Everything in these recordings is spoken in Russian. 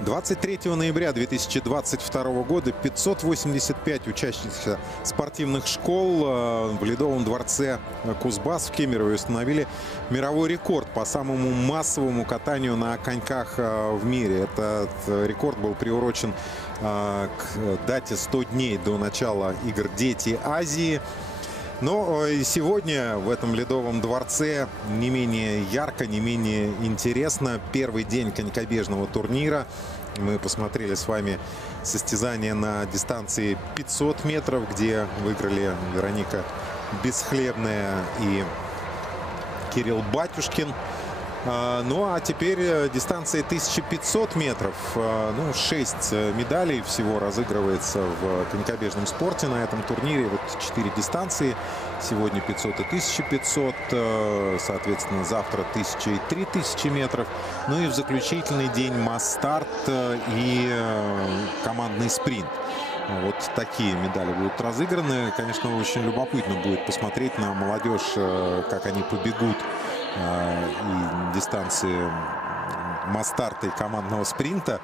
23 ноября 2022 года 585 участниц спортивных школ в Ледовом дворце Кузбасс в Кемерово установили мировой рекорд по самому массовому катанию на коньках в мире. Этот рекорд был приурочен к дате 100 дней до начала игр «Дети Азии». Но сегодня в этом Ледовом дворце не менее ярко, не менее интересно. Первый день конькобежного турнира. Мы посмотрели с вами состязание на дистанции 500 метров, где выиграли Вероника Бесхлебная и Кирилл Батюшкин. Ну а теперь дистанция 1500 метров. 6 медалей всего разыгрывается в конькобежном спорте на этом турнире. Вот 4 дистанции. Сегодня 500 и 1500. Соответственно, завтра 1000 и 3000 метров. Ну и в заключительный день масс-старт и командный спринт. Вот такие медали будут разыграны. Конечно, очень любопытно будет посмотреть на молодежь, как они побегут и дистанции масс-старта и командного спринта.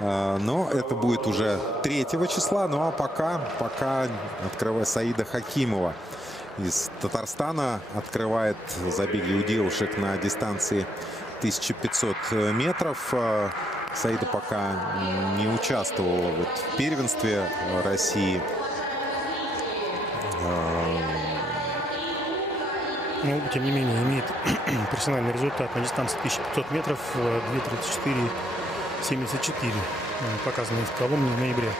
Но это будет уже 3 числа. Ну а пока открывает Саида Хакимова из Татарстана. Открывает забеги у девушек на дистанции 1500 метров. Саида пока не участвовала в первенстве России. Но, тем не менее, имеет персональный результат на дистанции 1500 метров 2:34:74, показанный в Коломне в ноябре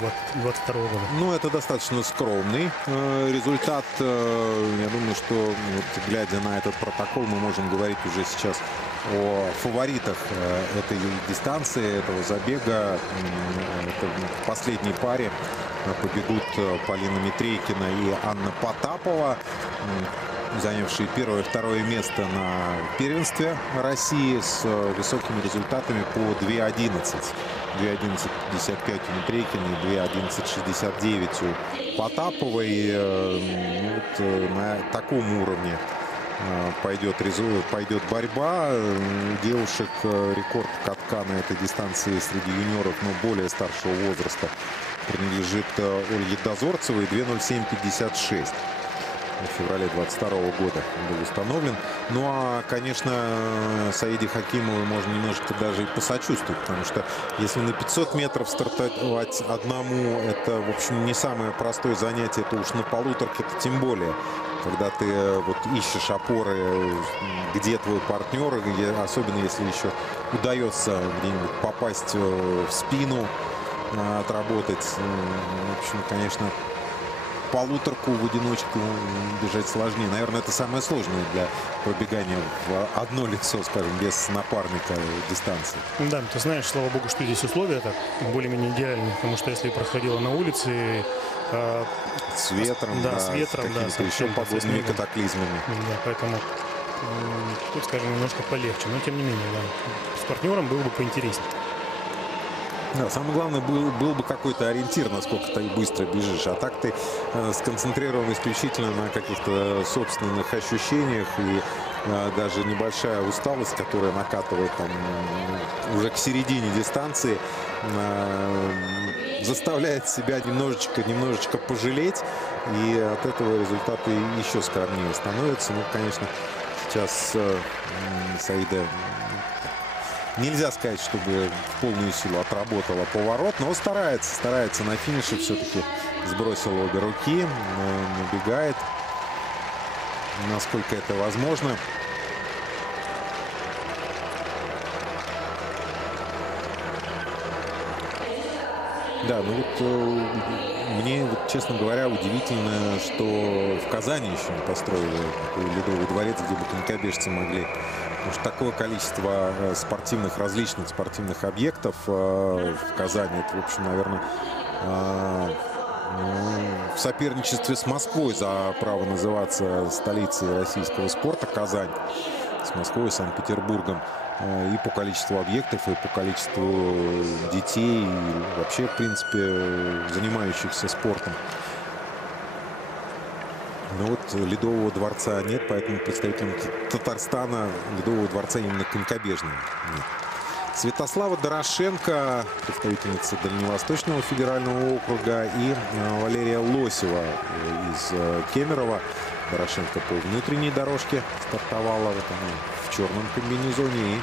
2022 года. Ну, это достаточно скромный результат. Я думаю, что, вот, глядя на этот протокол, мы можем говорить уже сейчас о фаворитах этой дистанции, этого забега. Это в последней паре побегут Полина Митрейкина и Анна Потапова, занявшие 1 и 2 место на первенстве России с высокими результатами по 2:11. 2:11:55 у Митрейкиной, 2:11:69 у Потаповой. На таком уровне пойдет борьба. У девушек рекорд катка на этой дистанции среди юниоров, но более старшего возраста, принадлежит Ольге Дозорцевой. 2:07:56 в феврале 2022 года был установлен. Ну а, конечно, Саиде Хакимовой можно немножко даже и посочувствовать, потому что если на 500 метров стартовать одному, это, в общем, не самое простое занятие, то уж на полуторке это тем более. Когда ты вот ищешь опоры, где твой партнер, особенно если еще удается где-нибудь попасть в спину, отработать. В общем, конечно, полуторку в одиночку бежать сложнее. Наверное, это самое сложное для пробегания в одно лицо, скажем, без напарника дистанции. Да, ты знаешь, слава богу, что здесь условия так более-менее идеальные, потому что если проходила на улице с ветром, да, с ветром, да, с еще погодными катаклизмами. Да, поэтому тут, скажем, немножко полегче. Но тем не менее, да, с партнером было бы поинтереснее. Да, самое главное, был бы какой-то ориентир, насколько ты быстро бежишь. А так ты сконцентрирован исключительно на каких-то собственных ощущениях. И даже небольшая усталость, которая накатывает там уже к середине дистанции, заставляет себя немножечко пожалеть. И от этого результаты еще скромнее становятся. Ну, конечно, сейчас Саида... Нельзя сказать, чтобы в полную силу отработала поворот, но старается на финише. Все-таки сбросила обе руки, набегает, насколько это возможно. Да, ну вот мне, честно говоря, удивительно, что в Казани еще не построили такой Ледовый дворец, где бы конькобежцы могли. Потому что такое количество различных спортивных объектов в Казани, это, в общем, наверное, в соперничестве с Москвой за право называться столицей российского спорта Казань, с Москвой и Санкт-Петербургом, и по количеству объектов, и по количеству детей, и вообще, в принципе, занимающихся спортом. Но вот Ледового дворца нет, поэтому представителям Татарстана Ледового дворца именно конькобежного нет. Святослава Дорошенко, представительница Дальневосточного федерального округа, и Валерия Лосева из Кемерово. Дорошенко по внутренней дорожке стартовала, вот она в черном комбинезоне, и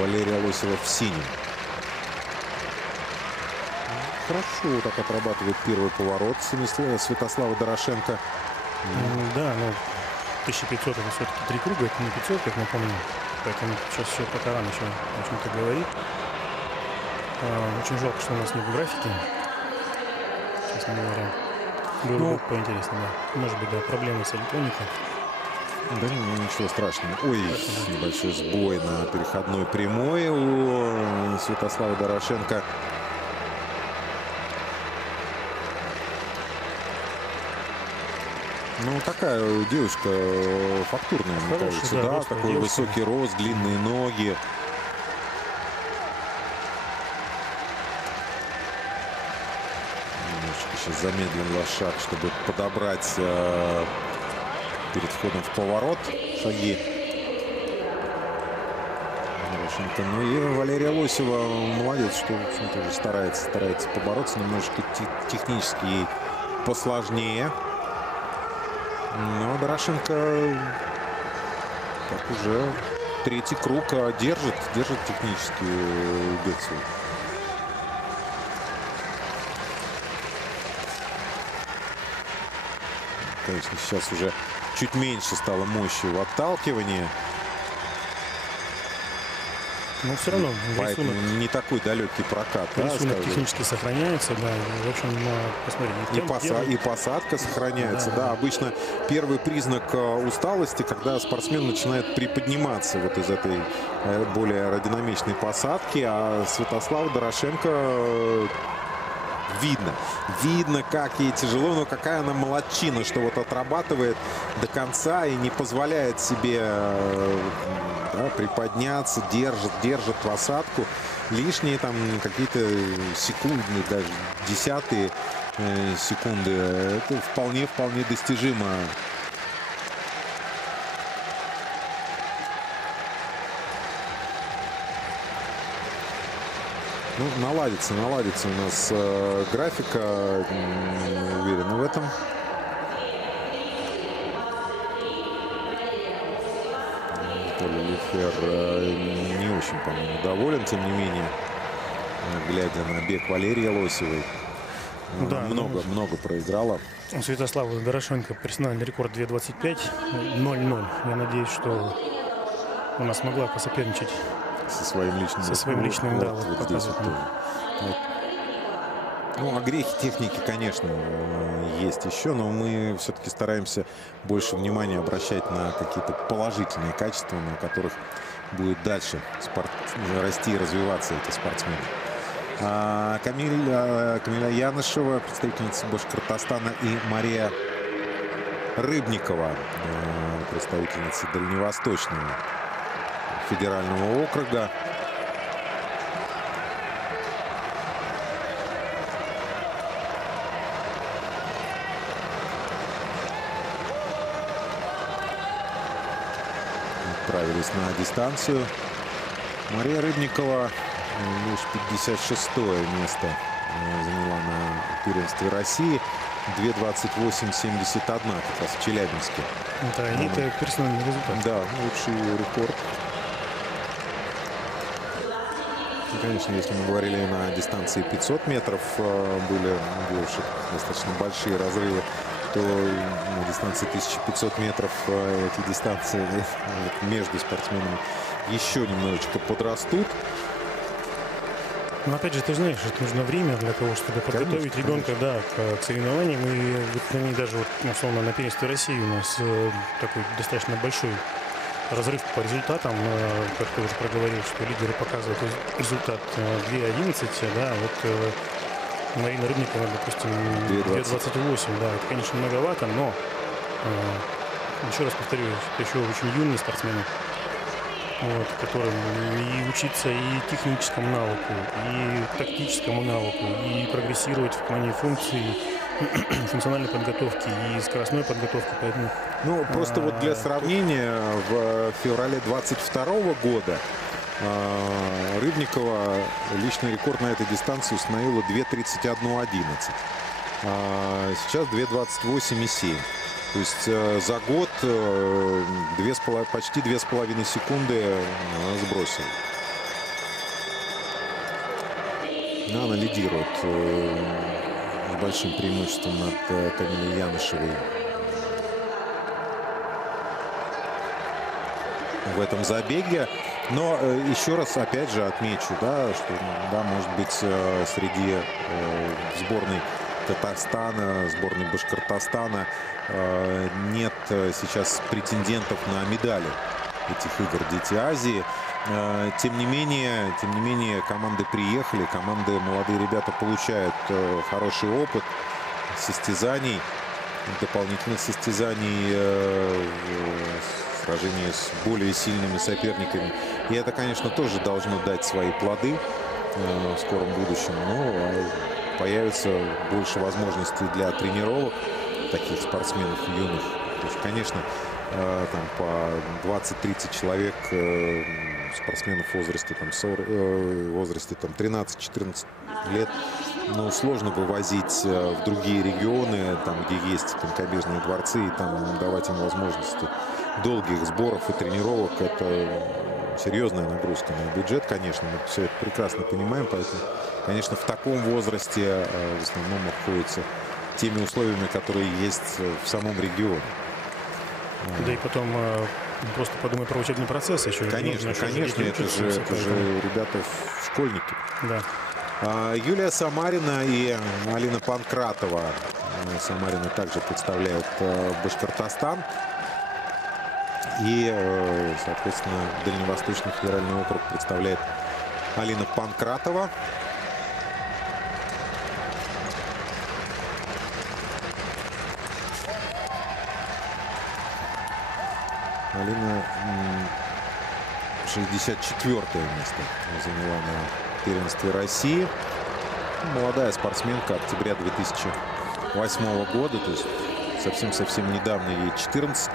Валерия Лосева в синем. Хорошо так отрабатывает первый поворот Святослава Дорошенко. Да, но 1500 это все-таки 3 круга, это не 500, как мы помним. Поэтому сейчас все пока рано еще о чем-то говорить. Очень жалко, что у нас нет графики, честно говоря. Было бы поинтереснее, да. Может быть, да, проблемы с электроникой. Да, ничего страшного. Ой, небольшой сбой на переходной прямой у Святослава Дорошенко. Ну, такая девушка фактурная, мне кажется, да, такой девушка. Высокий рост, длинные ноги. Немножечко сейчас замедлила шаг, чтобы подобрать перед входом в поворот шаги. Ну и Валерия Лосева молодец, что, в общем-то, уже старается побороться. Немножечко технически ей посложнее. Но Дорошенко так уже третий круг держит технически бег свой. Конечно, сейчас уже чуть меньше стало мощи в отталкивании. Но все равно поэтому не такой далекий прокат. Рисунок технически сохраняется, да. В общем, посмотрите. И посадка сохраняется. Да, обычно первый признак усталости, когда спортсмен начинает приподниматься вот из этой более аэродинамичной посадки. А Святослава Дорошенко видно, как ей тяжело, но какая она молодчина, что вот отрабатывает до конца и не позволяет себе приподняться, держит посадку. Лишние там какие-то секунды, даже десятые секунды, это вполне достижимо. Ну, наладится у нас графика, уверен в этом. Лефер не очень, по-моему, доволен, тем не менее, глядя на бег Валерии Лосевой. Да, много проиграла. У Святослава Дорошенко персональный рекорд 2:25, 0:0. Я надеюсь, что она смогла посоперничать со своим личным, да, вот здесь вот тоже. Вот. Ну, огрехи техники, конечно, есть еще, но мы все-таки стараемся больше внимания обращать на какие-то положительные качества, на которых будет дальше расти и развиваться эти спортсмены. Камиля Янышева, представительница Башкортостана, и Мария Рыбникова, представительница Дальневосточного федерального округа. Отправились на дистанцию. Мария Рыбникова лишь 56-е место заняла на первенстве России. 2:28.71 как раз в Челябинске. Да, и это персональный результат. Да, лучший рекорд. И, конечно, если мы говорили на дистанции 500 метров, были у девушек достаточно большие разрывы, то на дистанции 1500 метров эти дистанции между спортсменами еще немножечко подрастут. Но опять же, ты знаешь, это нужно время для того, чтобы подготовить ребенка, да, к соревнованиям. И вот они даже, вот, условно, на первенстве России у нас такой достаточно большой разрыв по результатам. Как ты уже проговорил, что лидеры показывают результат 2:11, да, вот Марина Рыбникова, допустим, 2:28, да, это, конечно, многовато, но еще раз повторю, это еще очень юные спортсмены, вот, которым и учиться и техническому навыку, и тактическому навыку, и прогрессировать в плане функций, функциональной подготовки и скоростной подготовки. Поэтому, ну, просто вот для сравнения, в феврале 22 года Рыбникова личный рекорд на этой дистанции установила 2:31:11. Сейчас 2:28:7. То есть за год почти 2,5 секунды она сбросила. Она лидирует с большим преимуществом над Камилой Янышевой в этом забеге. Но еще раз, опять же, отмечу, да, что, да, может быть, среди сборной Татарстана, сборной Башкортостана нет сейчас претендентов на медали этих игр «Дети Азии». Тем не менее, команды приехали, молодые ребята получают хороший опыт состязаний, дополнительных состязаний, сражений с более сильными соперниками. И это, конечно, тоже должно дать свои плоды в скором будущем. Но появится больше возможностей для тренировок таких спортсменов юных. То есть, конечно, там по 20-30 человек спортсменов в возрасте, там, 13-14 лет, но сложно вывозить в другие регионы, там, где есть конькобежные дворцы, и там давать им возможности долгих сборов и тренировок. Это серьезная нагрузка на бюджет, конечно, мы все это прекрасно понимаем, поэтому, конечно, в таком возрасте в основном обходится теми условиями, которые есть в самом регионе. Да и потом просто подумай про учебный процесс еще. Конечно, это же ребята школьники. Да. Юлия Самарина и Алина Панкратова. Самарина также представляет Башкортостан. И, соответственно, Дальневосточный федеральный округ представляет Алина Панкратова. Алина 64-е место заняла на первенстве России. Молодая спортсменка, октября 2008 года. То есть совсем-совсем недавно ей 14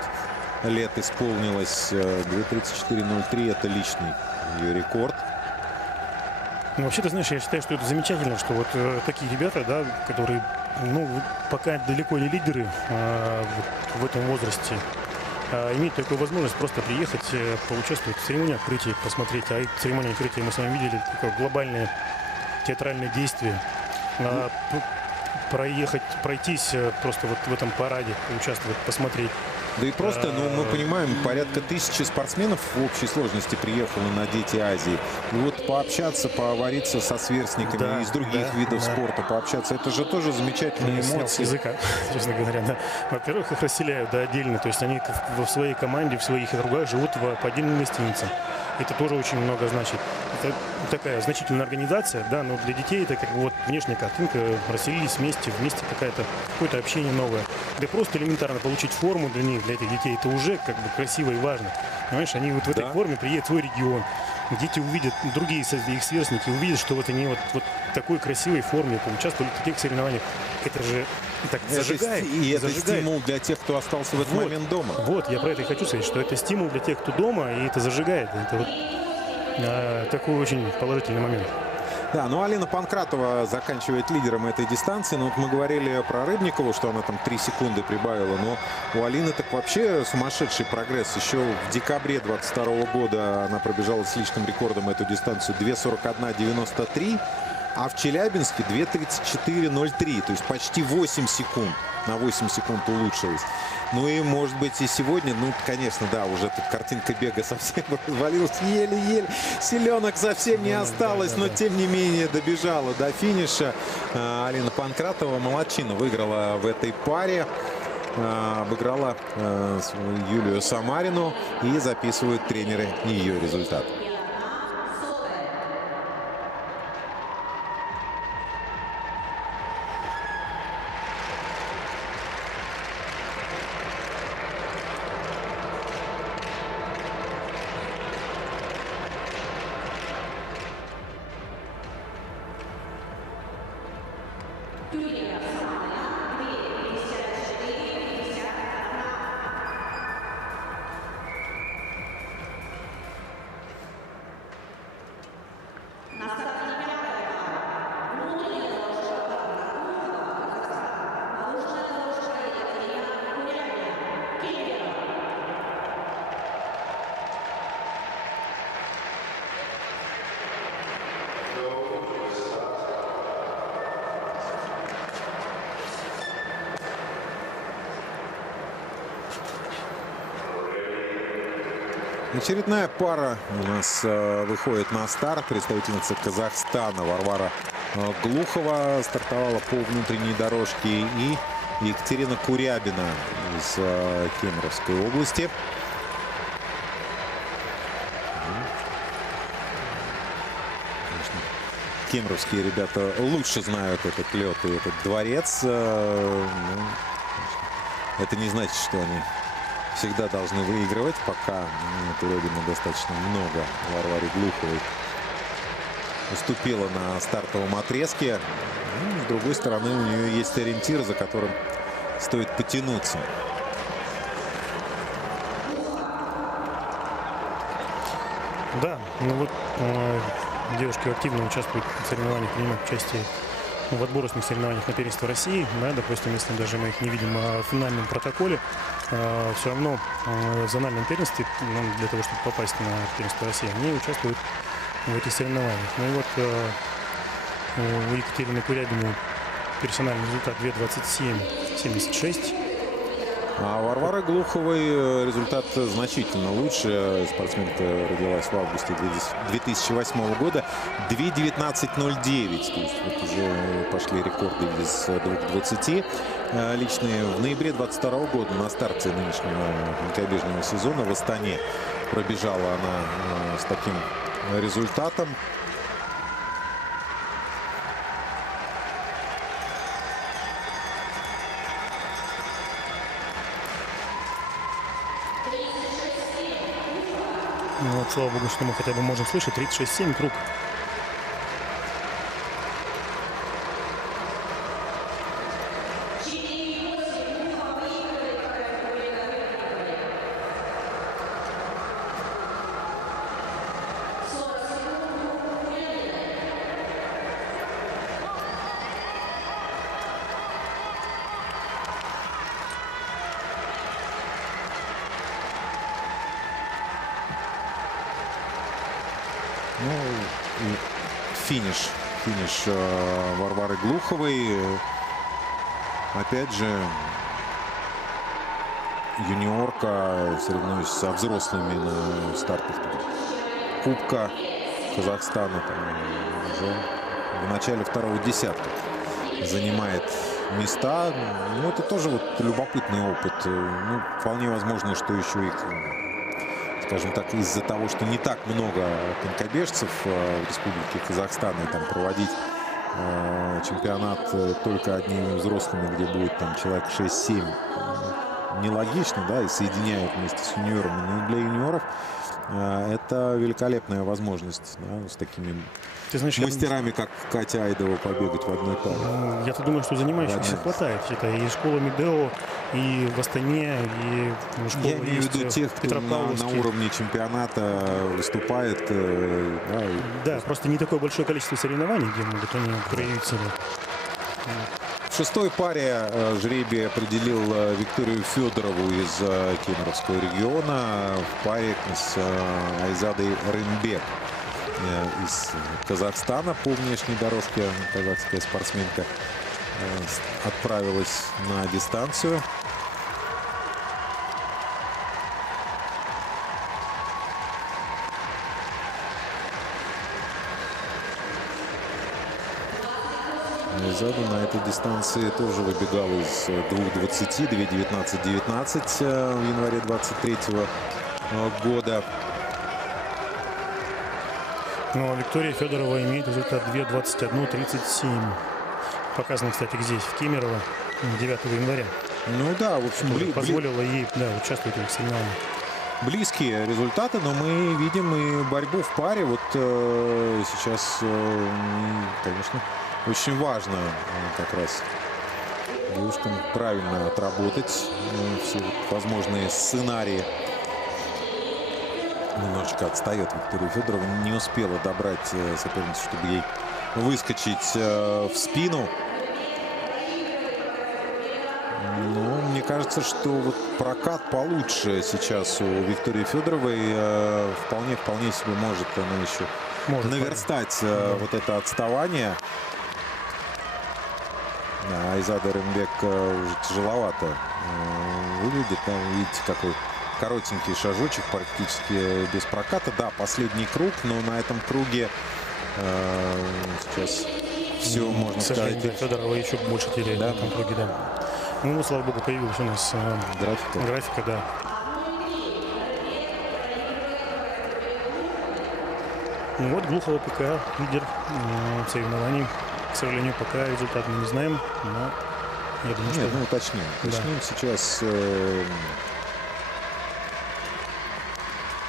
лет исполнилось. 2:34:03 это личный ее рекорд. Ну, вообще, ты знаешь, я считаю, что это замечательно, что вот такие ребята, да, которые, ну, пока далеко не лидеры в этом возрасте, имеют такую возможность просто приехать, поучаствовать в церемонии открытия, посмотреть. А церемония открытия мы с вами видели, такое глобальное театральное действие. Пройтись просто вот в этом параде, участвовать, посмотреть. Да и просто, ну, мы понимаем, порядка 1000 спортсменов в общей сложности приехало на «Дети Азии. И вот пообщаться, поговориться со сверстниками из других видов спорта, пообщаться, это же тоже замечательные эмоции. С языка, честно говоря, да. Во-первых, их расселяют, да, отдельно. То есть они в своей команде, в своих округах живут по отдельным гостиницам. Это тоже очень много значит. Это такая значительная организация, да, но для детей это как бы вот внешняя картинка, расселились вместе какое-то общение новое. Да просто элементарно получить форму для них, для этих детей, это уже как бы красиво и важно. Понимаешь, они вот в этой форме приедут в свой регион. Дети увидят, другие их сверстники увидят, что вот они вот такой красивой форме поучаствовали в таких соревнованиях. Это же так зажигает. И это стимул для тех, кто остался в этот момент дома. Вот, я про это и хочу сказать, что это стимул для тех, кто дома, и это зажигает. Это вот такой очень положительный момент. Да, ну Алина Панкратова заканчивает лидером этой дистанции. Но вот мы говорили про Рыбникову, что она там 3 секунды прибавила. Но у Алины так вообще сумасшедший прогресс. Еще в декабре 2022 года она пробежала с личным рекордом эту дистанцию 2:41:93. А в Челябинске 2:34:03. То есть почти 8 секунд. На 8 секунд улучшилась. Ну и, может быть, и сегодня, ну, конечно, да, уже тут картинка бега совсем развалилась. Еле-еле. Силенок совсем не осталось, но, тем не менее, добежала до финиша. Алина Панкратова, молодчина, выиграла в этой паре. Обыграла Юлию Самарину. И записывают тренеры ее результат. Очередная пара у нас выходит на старт. Представительница Казахстана Варвара Глухова стартовала по внутренней дорожке. И Екатерина Курябина из Кемеровской области. Конечно, кемеровские ребята лучше знают этот лед и этот дворец. Это не значит, что они всегда должны выигрывать, пока Курябина достаточно много Варваре Глуховой уступила на стартовом отрезке. Ну, с другой стороны, у нее есть ориентир, за которым стоит потянуться. Да, ну вот девушки активно участвуют в соревнованиях, принимают участие в отборочных соревнованиях на первенство России. Да, допустим, если даже мы их не видим в финальном протоколе, все равно в зональном первенстве, для того, чтобы попасть на первенство России, они участвуют в этих соревнованиях. Ну и вот у Екатерины Курябиной персональный результат 2:27:76. А Варвары Глуховой результат значительно лучше. Спортсменка родилась в августе 2008 года. 2:19:09. То есть вот уже пошли рекорды из 2:20. Личные. В ноябре 2022 года на старте нынешнего конькобежного сезона в Астане пробежала она с таким результатом. Ну, вот, слава богу, что мы хотя бы можем слышать. 36,7 круг. Ну, финиш Варвары Глуховой. Опять же, юниорка, соревнуясь со взрослыми на стартах Кубка Казахстана. Там, уже в начале второго десятка занимает места. Ну, это тоже вот любопытный опыт. Ну, вполне возможно, что еще и, скажем так, из-за того, что не так много конькобежцев в Республике Казахстан, и там проводить чемпионат только одними взрослыми, где будет там человек 6-7, нелогично, да, и соединяют вместе с юниорами. Но для юниоров это великолепная возможность, да, с такими мастерами, как Катя Айдова, побегать в одной паре. Я-то думаю, что занимающихся хватает. Это и школа Медео, и в Астане, и школа. Я имею в виду тех, кто на уровне чемпионата выступает. Да, просто не такое большое количество соревнований, где могут они проявить себя. В шестой паре жребий определил Викторию Федорову из Кемеровского региона в паре с Айзадой Рынбек из Казахстана. По внешней дорожке казахская спортсменка отправилась на дистанцию. Айзада на этой дистанции тоже выбегал из 2:20, 2:19:19 в январе 23 года. Но Виктория Федорова имеет результат 2:21:37. Показано, кстати, здесь, в Кемерово, 9 января. Ну да, в общем, позволило ей участвовать в этих соревнованиях. Близкие результаты, но мы видим и борьбу в паре. Вот сейчас, конечно, очень важно как раз девушкам правильно отработать все возможные сценарии немножечко отстает Виктория Федорова. Не успела добрать соперницу, чтобы ей выскочить в спину. Но мне кажется, что вот прокат получше сейчас у Виктории Федоровой. Вполне себе может она еще наверстать вот это отставание. Да, Айзада Эренбек уже тяжеловато выглядит. Там, видите, какой коротенький шажочек, практически без проката. Да, последний круг, но на этом круге сейчас все, можно сказать. Федорова еще больше теряет, да, на этом круге, да. Ну, слава богу, появилась у нас графика, да. Ну вот, Глухова пока лидер соревнований. К сожалению, пока результат мы не знаем, но я думаю, что... Ну, уточним. Уточним сейчас.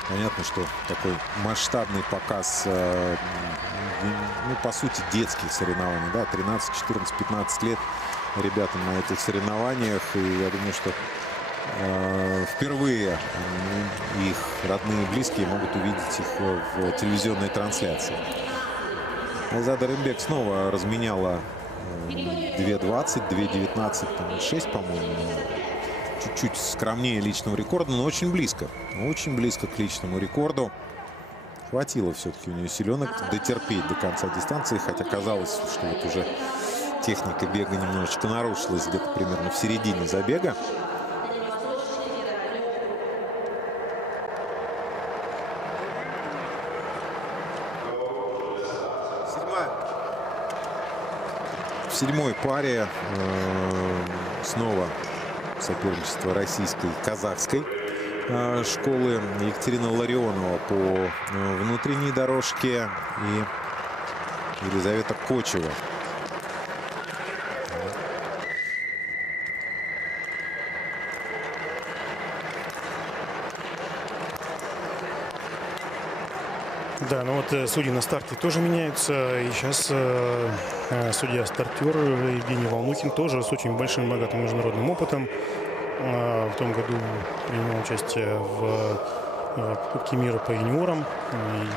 Понятно, что такой масштабный показ, ну, по сути, детских соревнований, да, 13, 14, 15 лет ребятам на этих соревнованиях. И я думаю, что впервые их родные и близкие могут увидеть их в телевизионной трансляции. Айзада Эренбек снова разменяла 2.20, 2.19, 6, по-моему. Чуть-чуть скромнее личного рекорда, но очень близко. Очень близко к личному рекорду. Хватило все-таки у нее силенок дотерпеть до конца дистанции. Хотя казалось, что вот уже техника бега немножечко нарушилась где-то примерно в середине забега. В седьмой паре снова соперничество российской и казахской школы. Екатерина Ларионова по внутренней дорожке и Елизавета Кочева. Да, ну вот судьи на старте тоже меняются. И сейчас судья-стартер Евгений Волнухин тоже с очень большим богатым международным опытом. В том году принял участие в Кубке мира по юниорам и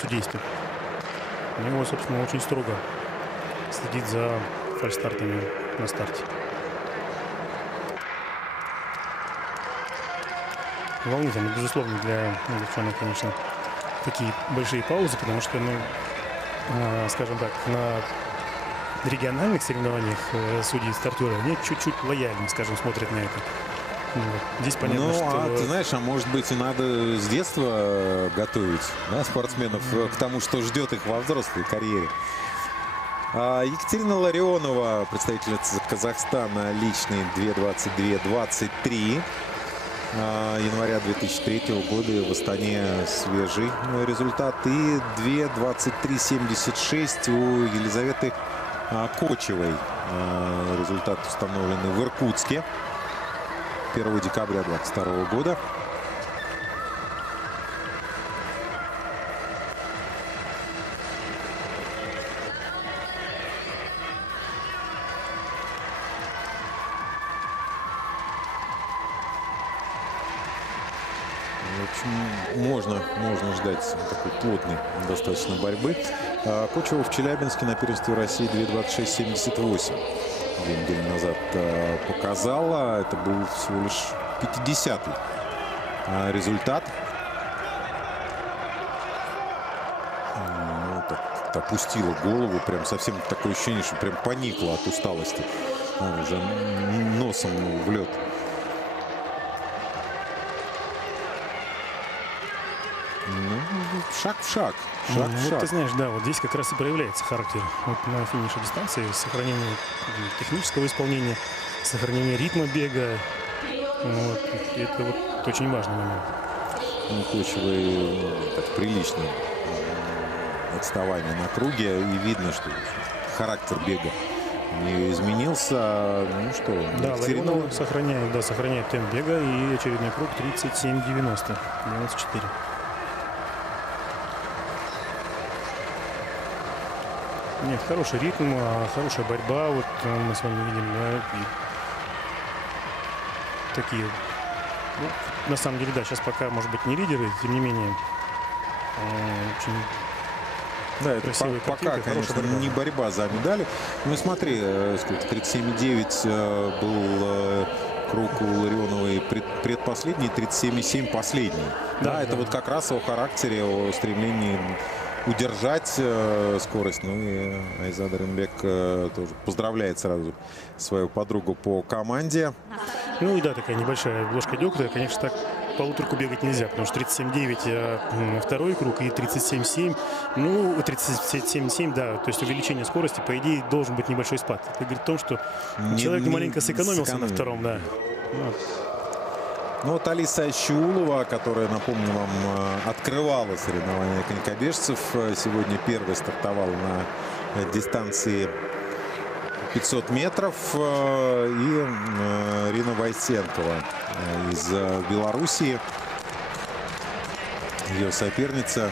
судействе. У него, собственно, очень строго следит за фальстартами на старте. Волнительно, безусловно, для девчонок, конечно, такие большие паузы, потому что, ну, скажем так, на региональных соревнованиях судьи-стартеры, они чуть-чуть лояльно, скажем, смотрят на это. Вот. Здесь понятно, что... ты знаешь, а может быть и надо с детства готовить, да, спортсменов к тому, что ждет их во взрослой карьере. Екатерина Ларионова, представительница Казахстана, личный 2.22.23. Января 2003 года в Астане свежий результат. И 2.23.76 у Елизаветы Кочевой. Результат установленный в Иркутске 1 декабря 2022 года. Можно ждать такой плотной достаточно борьбы. Кочева в Челябинске на первенстве России 2.26.78 2 недели назад показала. Это был всего лишь 50-й результат. Ну, так опустила голову. Прям совсем такое ощущение, что прям поникла от усталости. Уже носом в лед. Ну, шаг в шаг. Шаг в шаг. Вот ты знаешь, да, вот здесь как раз и проявляется характер. Вот на финише дистанции сохранение технического исполнения, сохранение ритма бега. Вот, это вот очень важный момент. Ну, Кочевой так приличное отставание на круге. И видно, что характер бега не изменился. Ну что, да, Ларионова сохраняет темп бега. И очередной круг 37.90. 94. Нет, хороший ритм, хорошая борьба. Вот мы с вами видим, да, и такие Ну, на самом деле, да, сейчас пока, может быть, не лидеры, тем не менее, очень Да, это пока, конечно, не борьба за медали. Ну, смотри, сколько, 37,9 был круг у Ларионовой предпоследний, 37,7 последний. Да, это вот как раз о характере, о стремлении удержать скорость. Ну и Айзада Рынбек тоже поздравляет сразу свою подругу по команде. Ну и да, такая небольшая ложка дегтя. Конечно, так полуторку бегать нельзя, потому что 37,9 второй круг и 37,7. Ну, 37,7, да, то есть увеличение скорости, по идее, должен быть небольшой спад. Это говорит о том, что человек маленько сэкономился на втором, да. Ну вот Алиса Щиулова, которая, напомню вам, открывала соревнования конькобежцев, сегодня первой стартовала на дистанции 500 метров. И Рина Войсенкова из Белоруссии, ее соперница.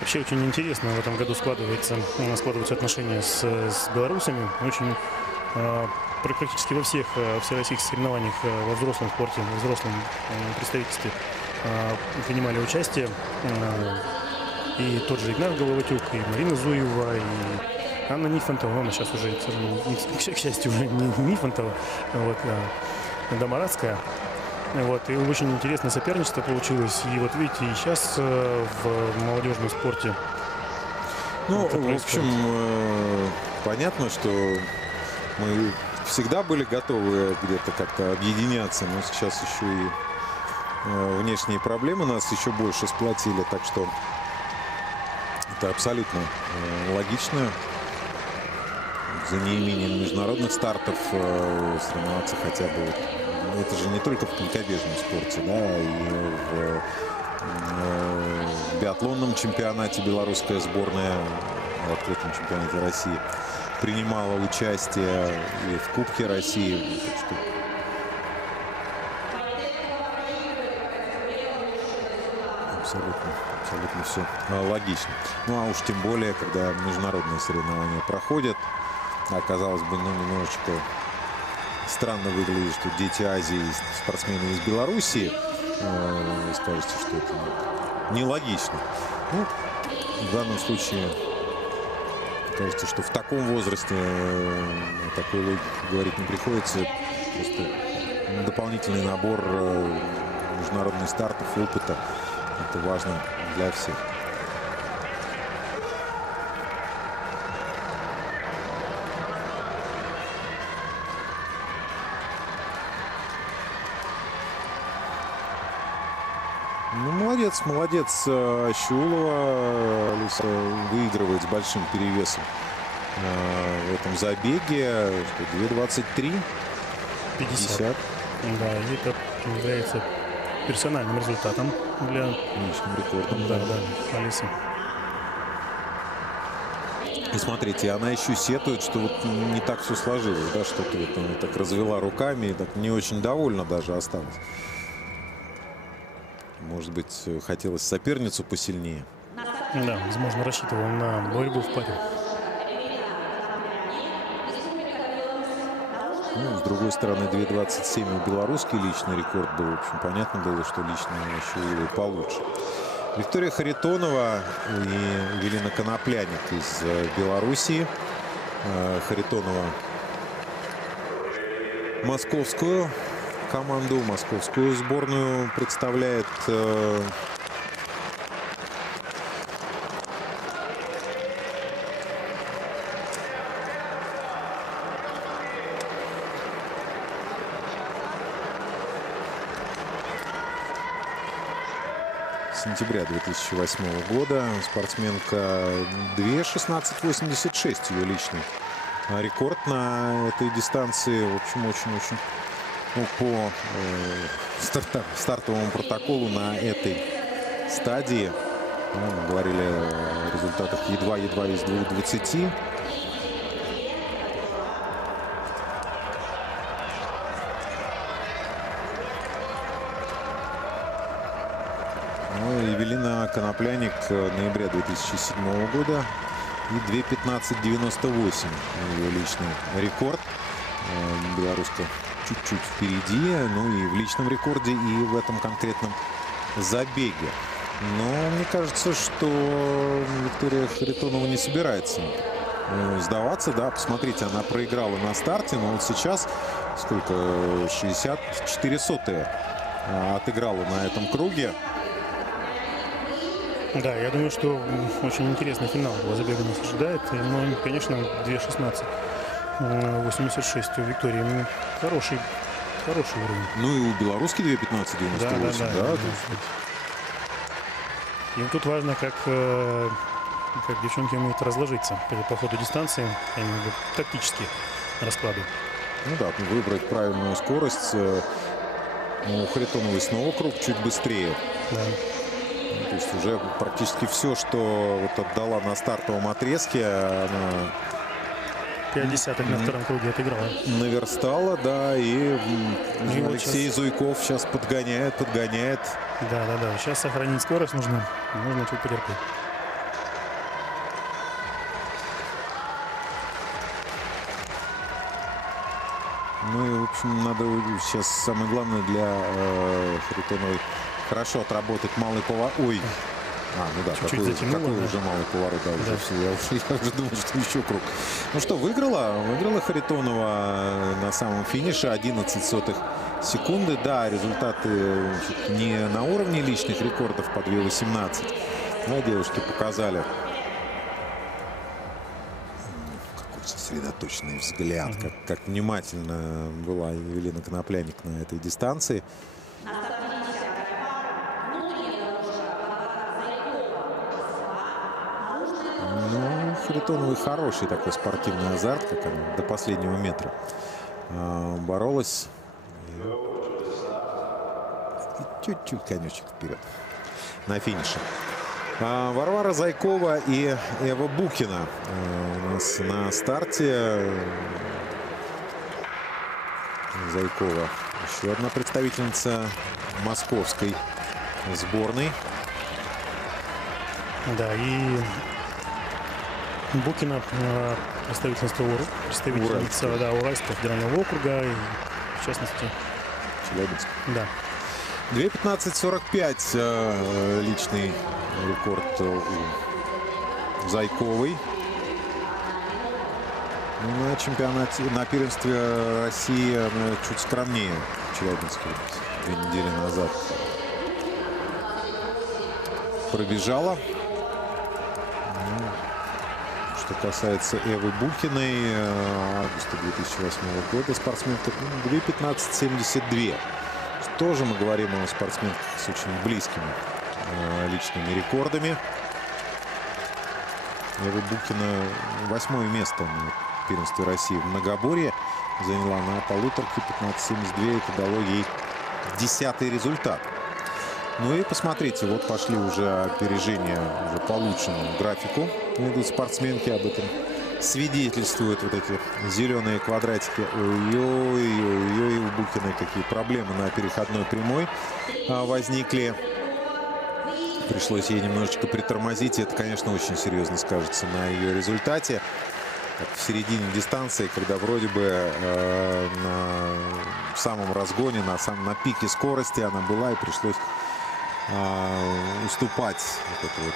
Вообще очень интересно в этом году складываются отношения с белорусами. Очень практически во всех всероссийских соревнованиях во взрослом спорте, во взрослом представительстве принимали участие. И тот же Игнат Головатюк, и Марина Зуева, и Анна Нифонтова. Она сейчас уже, к счастью, уже не Нифонтова, вот, а Домарадская. Вот, и очень интересное соперничество получилось. И вот видите, и сейчас в молодежном спорте. Ну, в общем, понятно, что мы всегда были готовы где-то как-то объединяться, но сейчас еще и внешние проблемы нас еще больше сплотили, так что это абсолютно логично. За неимением международных стартов соревноваться хотя бы вот. Это же не только в конькобежном спорте, да, и в биатлонном чемпионате белорусская сборная, в открытом чемпионате России принимала участие, и в Кубке России. Так что абсолютно все логично. Ну а уж тем более, когда международные соревнования проходят, оказалось бы, ну, немножечко странно выглядит, что дети Азии, спортсмены из Белоруссии. Вы скажете, что это нелогично. Ну, в данном случае, кажется, что в таком возрасте о такой логике говорить не приходится. Просто дополнительный набор международных стартов, опыта. Это важно для всех. Ну, молодец Щиулова. Алиса выигрывает с большим перевесом в этом забеге. 2:23. 50. Да, и это является персональным результатом для личным рекордом. Да, Алисы. И смотрите, она еще сетует, что вот не так все сложилось, да, что-то вот она так развела руками, и так не очень довольна даже осталась. Может быть, хотелось соперницу посильнее. Да, возможно, рассчитывал на борьбу в паре. Ну, с другой стороны, 2:27 белорусский личный рекорд был. В общем, понятно было, что личный еще и получше. Виктория Харитонова и Евелина Конопляник из Белоруссии. Харитонова московскую команду, московскую сборную представляет. Сентября 2008 года. Спортсменка 2:16.86 ее личный рекорд на этой дистанции. В общем, очень-очень, ну, по стартовому протоколу на этой стадии, ну, мы говорили о результатах едва из 2:20. Евелина Конопляник ноября 2007 года. И 2:15:98 ее личный рекорд. Белоруска чуть-чуть впереди. Ну и в личном рекорде, и в этом конкретном забеге. Но мне кажется, что Виктория Харитонова не собирается сдаваться. Да, посмотрите, она проиграла на старте, но вот сейчас сколько? 64 сотые отыграла на этом круге. Да, я думаю, что очень интересный финал этого забега нас ожидает. Ну, конечно, 2:16. 86 у Виктории. Хороший уровень. Ну и у белоруски 2:15:98. Да. И тут важно, как девчонки умеют разложиться по ходу дистанции, а именно тактически расклады. Ну да, выбрать правильную скорость. У Харитоновой снова круг чуть быстрее. Да. То есть уже практически все, что вот отдала на стартовом отрезке, она 0,5 на втором круге отыграла. Наверстала, да, и Алексей сейчас... Зуйков сейчас подгоняет. Да. Сейчас сохранить скорость нужно чуть потерпеть. Ну и, в общем, надо сейчас самое главное для Харитоновой хорошо отработать малый поворот. Ой. Ну да, какой уже малый поворот. Да, я уже думал, что еще круг. Ну что, выиграла Харитонова на самом финише 11 сотых секунды. Да, результаты не на уровне личных рекордов по 2:18. Но девушки показали какой сосредоточенный взгляд, как внимательно была Евелина Конопляник на этой дистанции. Ну, Харитоновой хороший такой спортивный азарт, как она до последнего метра боролась. И чуть-чуть конечек вперед на финише. Варвара Зайкова и Эва Букина у нас на старте. Зайкова еще одна представительница московской сборной. Да, и Букина представительница Уральского федерального округа, и в частности Челябинск. Да. 2:15:45 личный рекорд у Зайковой. На чемпионате, на первенстве России она чуть скромнее Челябинска 2 недели назад пробежала. Что касается Эвы Букиной, августа 2008 года спортсменка 2:15:72. Тоже мы говорим о спортсменках с очень близкими личными рекордами. Эва Букина 8-е место на первенстве России в многоборье заняла на полуторке 15:72. Это дало ей 10-й результат. Ну и посмотрите, вот пошли уже опережения уже по лучшему графику. Идут спортсменки, об этом свидетельствуют вот эти зеленые квадратики. Ой-ой-ой, у Букиной какие проблемы на переходной прямой возникли. Пришлось ей немножечко притормозить. И это, конечно, очень серьезно скажется на ее результате. В середине дистанции, когда вроде бы на самом разгоне, на пике скорости она была, и пришлось уступать вот это вот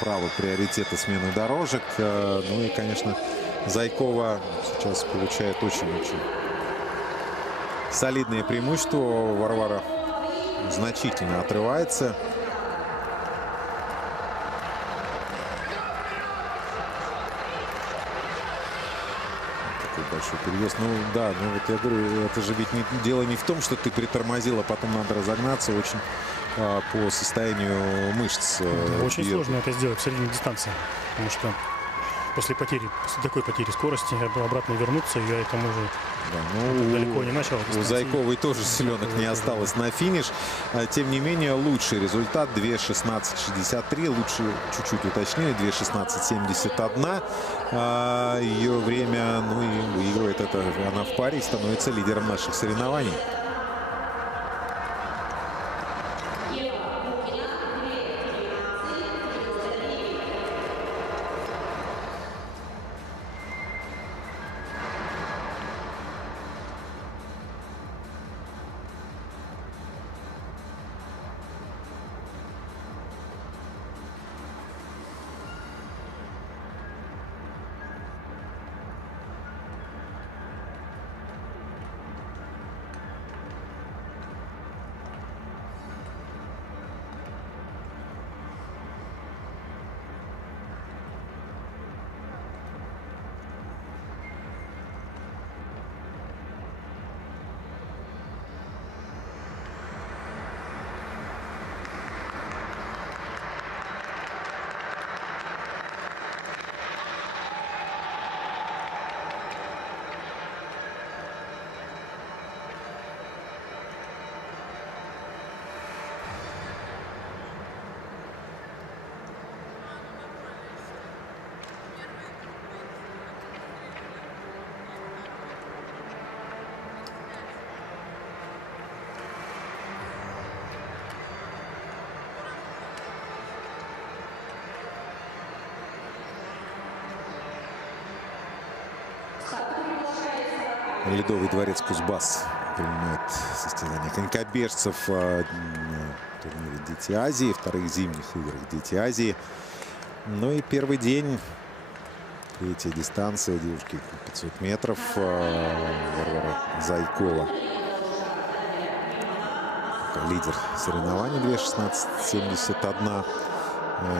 право приоритета смены дорожек. Ну и, конечно, Зайкова сейчас получает очень-очень солидное преимущество. Варвара значительно отрывается. Такой большой переезд. Ну да, ну вот я говорю, это же ведь дело не в том, что ты притормозил, а потом надо разогнаться. Очень по состоянию мышц. Да, очень сложно это сделать в середине дистанции, потому что после такой потери скорости обратно вернуться я этому уже далеко не начал. У Зайковой тоже силенок не осталось на финиш. Тем не менее, лучший результат 2:16:63. Лучше чуть-чуть уточнее, 2:16:71. Ее время, ну и выигрывает это. Она в паре и становится лидером наших соревнований. Ледовый дворец Кузбасс принимает состязание конькобежцев на турнире «Дети Азии», вторых зимних играх «Дети Азии». Ну и первый день, третья дистанция, девушки 500 метров, Варвара Зайкова. Лидер соревнований 2:16:71.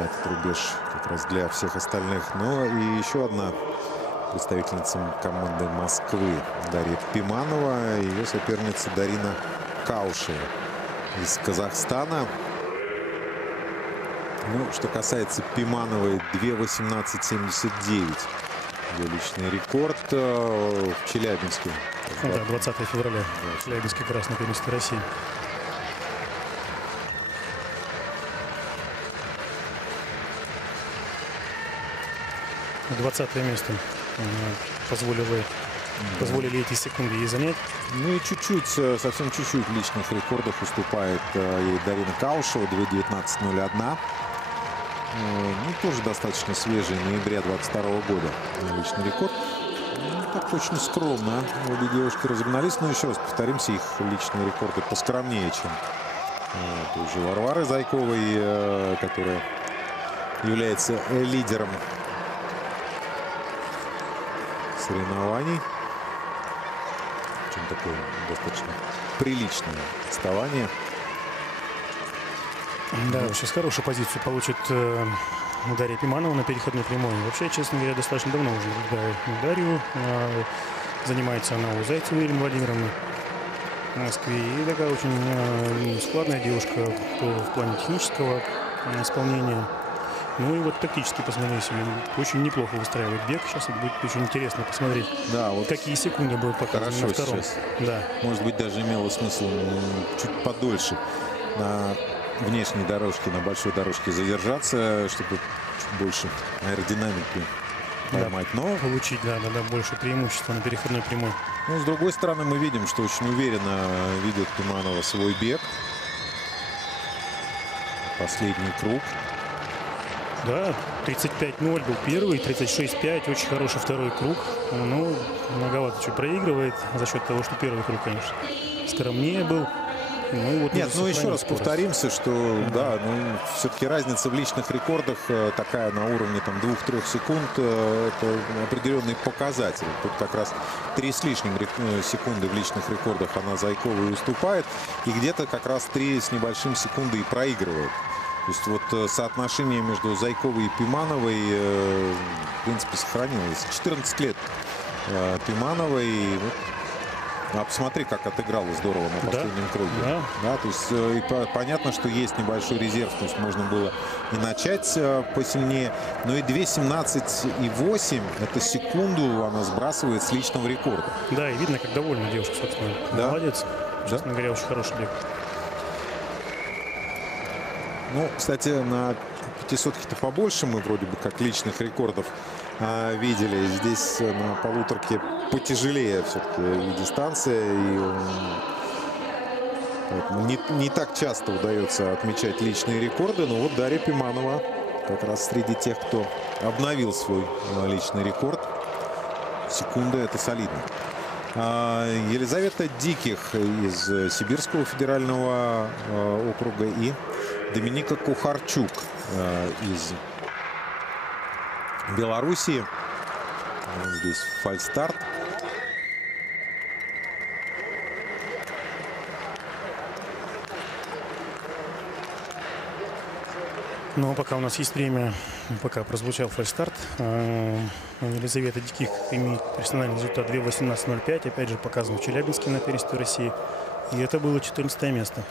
Этот рубеж как раз для всех остальных. Но и еще одна представительница команды Москвы Дарья Пиманова и ее соперница Дарина Каушева из Казахстана. Ну, что касается Пимановой, 2:18:79. Ее личный рекорд в Челябинске. Да, 20 февраля. Челябинский красный первенство России. «20-е место позволили эти секунды ей занять. Ну и чуть-чуть, совсем чуть-чуть в личных рекордах уступает ей Дарина Каушева, 2:19:01. Ну, тоже достаточно свежий, ноября 22 года личный рекорд. Ну, так очень скромно обе девушки разогнались. Но еще раз повторимся, их личные рекорды поскромнее, чем уже Варвары Зайковой, которая является лидером соревнований. Очень такое достаточно приличное отставание. Да, сейчас хорошую позицию получит Дарья Пиманова на переходной прямой. Вообще, честно говоря, достаточно давно уже наблюдаю Дарью. Занимается она у Зайцевой Ирины Владимировны в Москве. И такая очень складная девушка в плане технического исполнения. Ну и вот тактически посмотрите, очень неплохо выстраивает бег. Сейчас это будет очень интересно посмотреть, да, вот какие секунды будут показаны на втором. Да. Может быть, даже имело смысл чуть подольше на внешней дорожке, на большой дорожке задержаться, чтобы чуть больше аэродинамики поймать. Да, но получить, да, больше преимущества на переходной прямой. Ну, с другой стороны, мы видим, что очень уверенно видит Пиманова свой бег. Последний круг. Да, 35:0 был первый, 36:5, очень хороший второй круг. Ну, многовато чуть проигрывает за счет того, что первый круг, конечно, скромнее был. Ну, вот. Нет, ну еще раз повторимся, что да, ну, все-таки разница в личных рекордах такая на уровне там 2-3 секунд, это определенный показатель. Тут как раз 3 с лишним секунды в личных рекордах она Зайковой уступает, и где-то как раз 3 с небольшим секунды и проигрывает. То есть вот соотношение между Зайковой и Пимановой, в принципе, сохранилось. 14 лет Пимановой. Вот, посмотри, как отыграла здорово на последнем круге. Да, то есть понятно, что есть небольшой резерв. То есть можно было и начать посильнее. Но и 2:17:08 это секунду она сбрасывает с личного рекорда. Да, и видно, как довольна девушка, собственно. Да. Молодец. Честно говоря, очень хороший бег. Ну, кстати, на 500-ке-то побольше мы вроде бы как личных рекордов видели. Здесь на полуторке потяжелее все-таки и дистанция. И не так часто удается отмечать личные рекорды. Но вот Дарья Пиманова как раз среди тех, кто обновил свой личный рекорд. Секунда — это солидно. Елизавета Диких из Сибирского федерального округа и Доминика Кухарчук из Белоруссии. Здесь фальстарт. Но пока у нас есть время, пока прозвучал фальстарт, Елизавета Диких имеет персональный результат 2:18:05. Опять же, показан в Челябинске на первенстве России. И это было 14 место.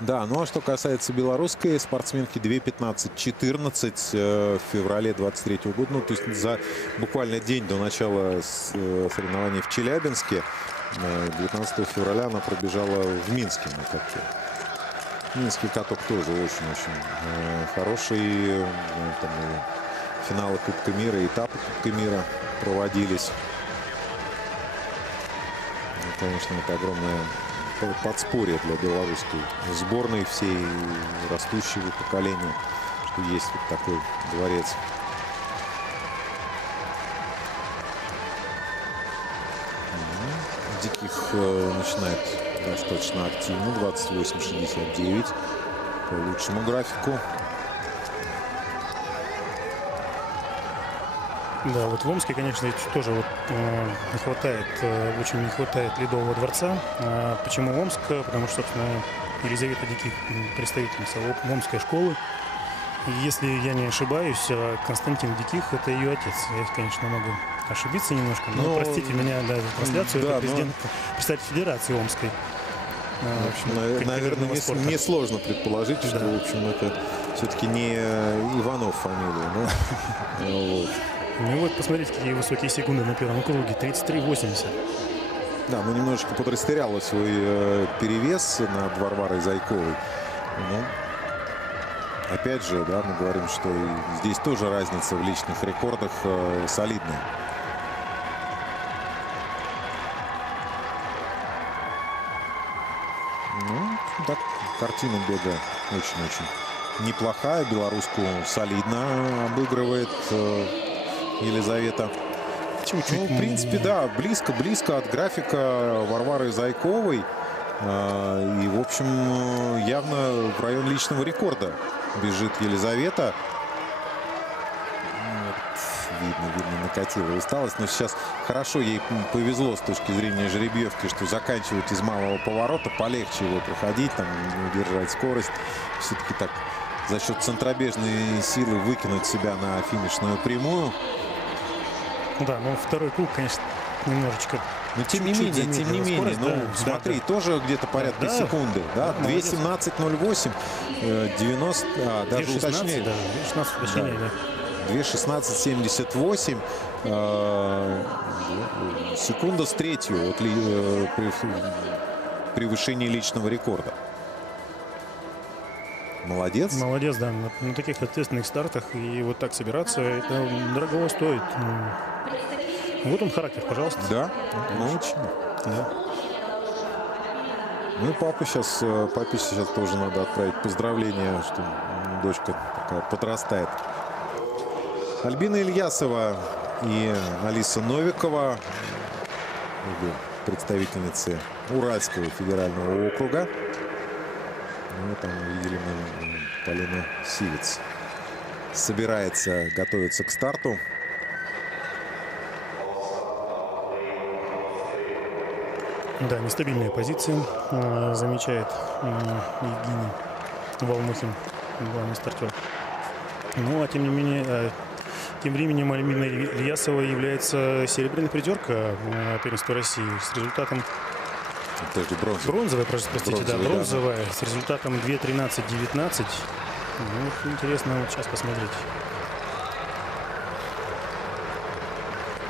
Да, ну а что касается белорусской спортсменки, 2:15:14 в феврале 23 года. Ну, то есть за буквально день до начала соревнований в Челябинске, 19 февраля она пробежала в Минске на катке. Минский каток тоже очень-очень хороший. Там и финалы Кубка мира, и этапы Кубка мира проводились. И, конечно, это огромное подспорье для белорусской сборной, всей растущего поколения, что есть вот такой дворец. Диких начинает достаточно активно. 28-69 по лучшему графику. Да, вот в Омске, конечно, тоже вот не хватает, очень не хватает Ледового дворца. Почему Омск? Потому что, собственно, Елизавета Диких представительница Омской школы. И если я не ошибаюсь, Константин Диких – это ее отец. Я, конечно, могу ошибиться немножко, но простите меня, да, за трансляцию. Да, это представитель Федерации Омской. В общем, наверное, несложно предположить, что, в общем, это все-таки не Иванов фамилия. Да? Вот. Ну вот, посмотрите, какие высокие секунды на первом круге. 33-80. Да, ну немножечко подрастеряла свой перевес над Варварой Зайковой. Ну, опять же, да, мы говорим, что здесь тоже разница в личных рекордах солидная. Ну, так, картина бега очень-очень неплохая. Белоруску солидно обыгрывает Елизавета. Чуть-чуть. Ну, в принципе, да, близко от графика Варвары Зайковой. И, в общем, явно в район личного рекорда бежит Елизавета. Вот, видно, накатила усталость. Но сейчас хорошо ей повезло с точки зрения жеребьевки, что заканчивать из малого поворота. Полегче его проходить, там, удержать скорость. Все-таки так за счет центробежной силы выкинуть себя на финишную прямую. Да, но второй круг, конечно, немножечко. Но тем не менее, скорость, ну, да, смотри, да, тоже где-то порядка секунды. Да, 2:17:08, 90, даже 2:16, уточнее. Да, 16 уточнее, да. 2:16:78, секунда с третью от превышения личного рекорда. Молодец. Молодец, да. На таких ответственных стартах и вот так собираться, это дорого стоит. Вот он характер, пожалуйста. Да, очень. Да. Ну и папе сейчас тоже надо отправить поздравления, что дочка такая подрастает. Альбина Ильясова и Алиса Новикова, представительницы Уральского федерального округа. Ну, там видели мы Полина Сивец. Готовится к старту. Да, нестабильная позиция, замечает Евгений Волмухин, главный стартер. Ну, а тем не менее, тем временем Альбина Ильясова является серебряной призеркой первенства России с результатом... Бронзовая, простите, да, бронзовая, да. С результатом 2:13:19. Ну, интересно вот сейчас посмотреть,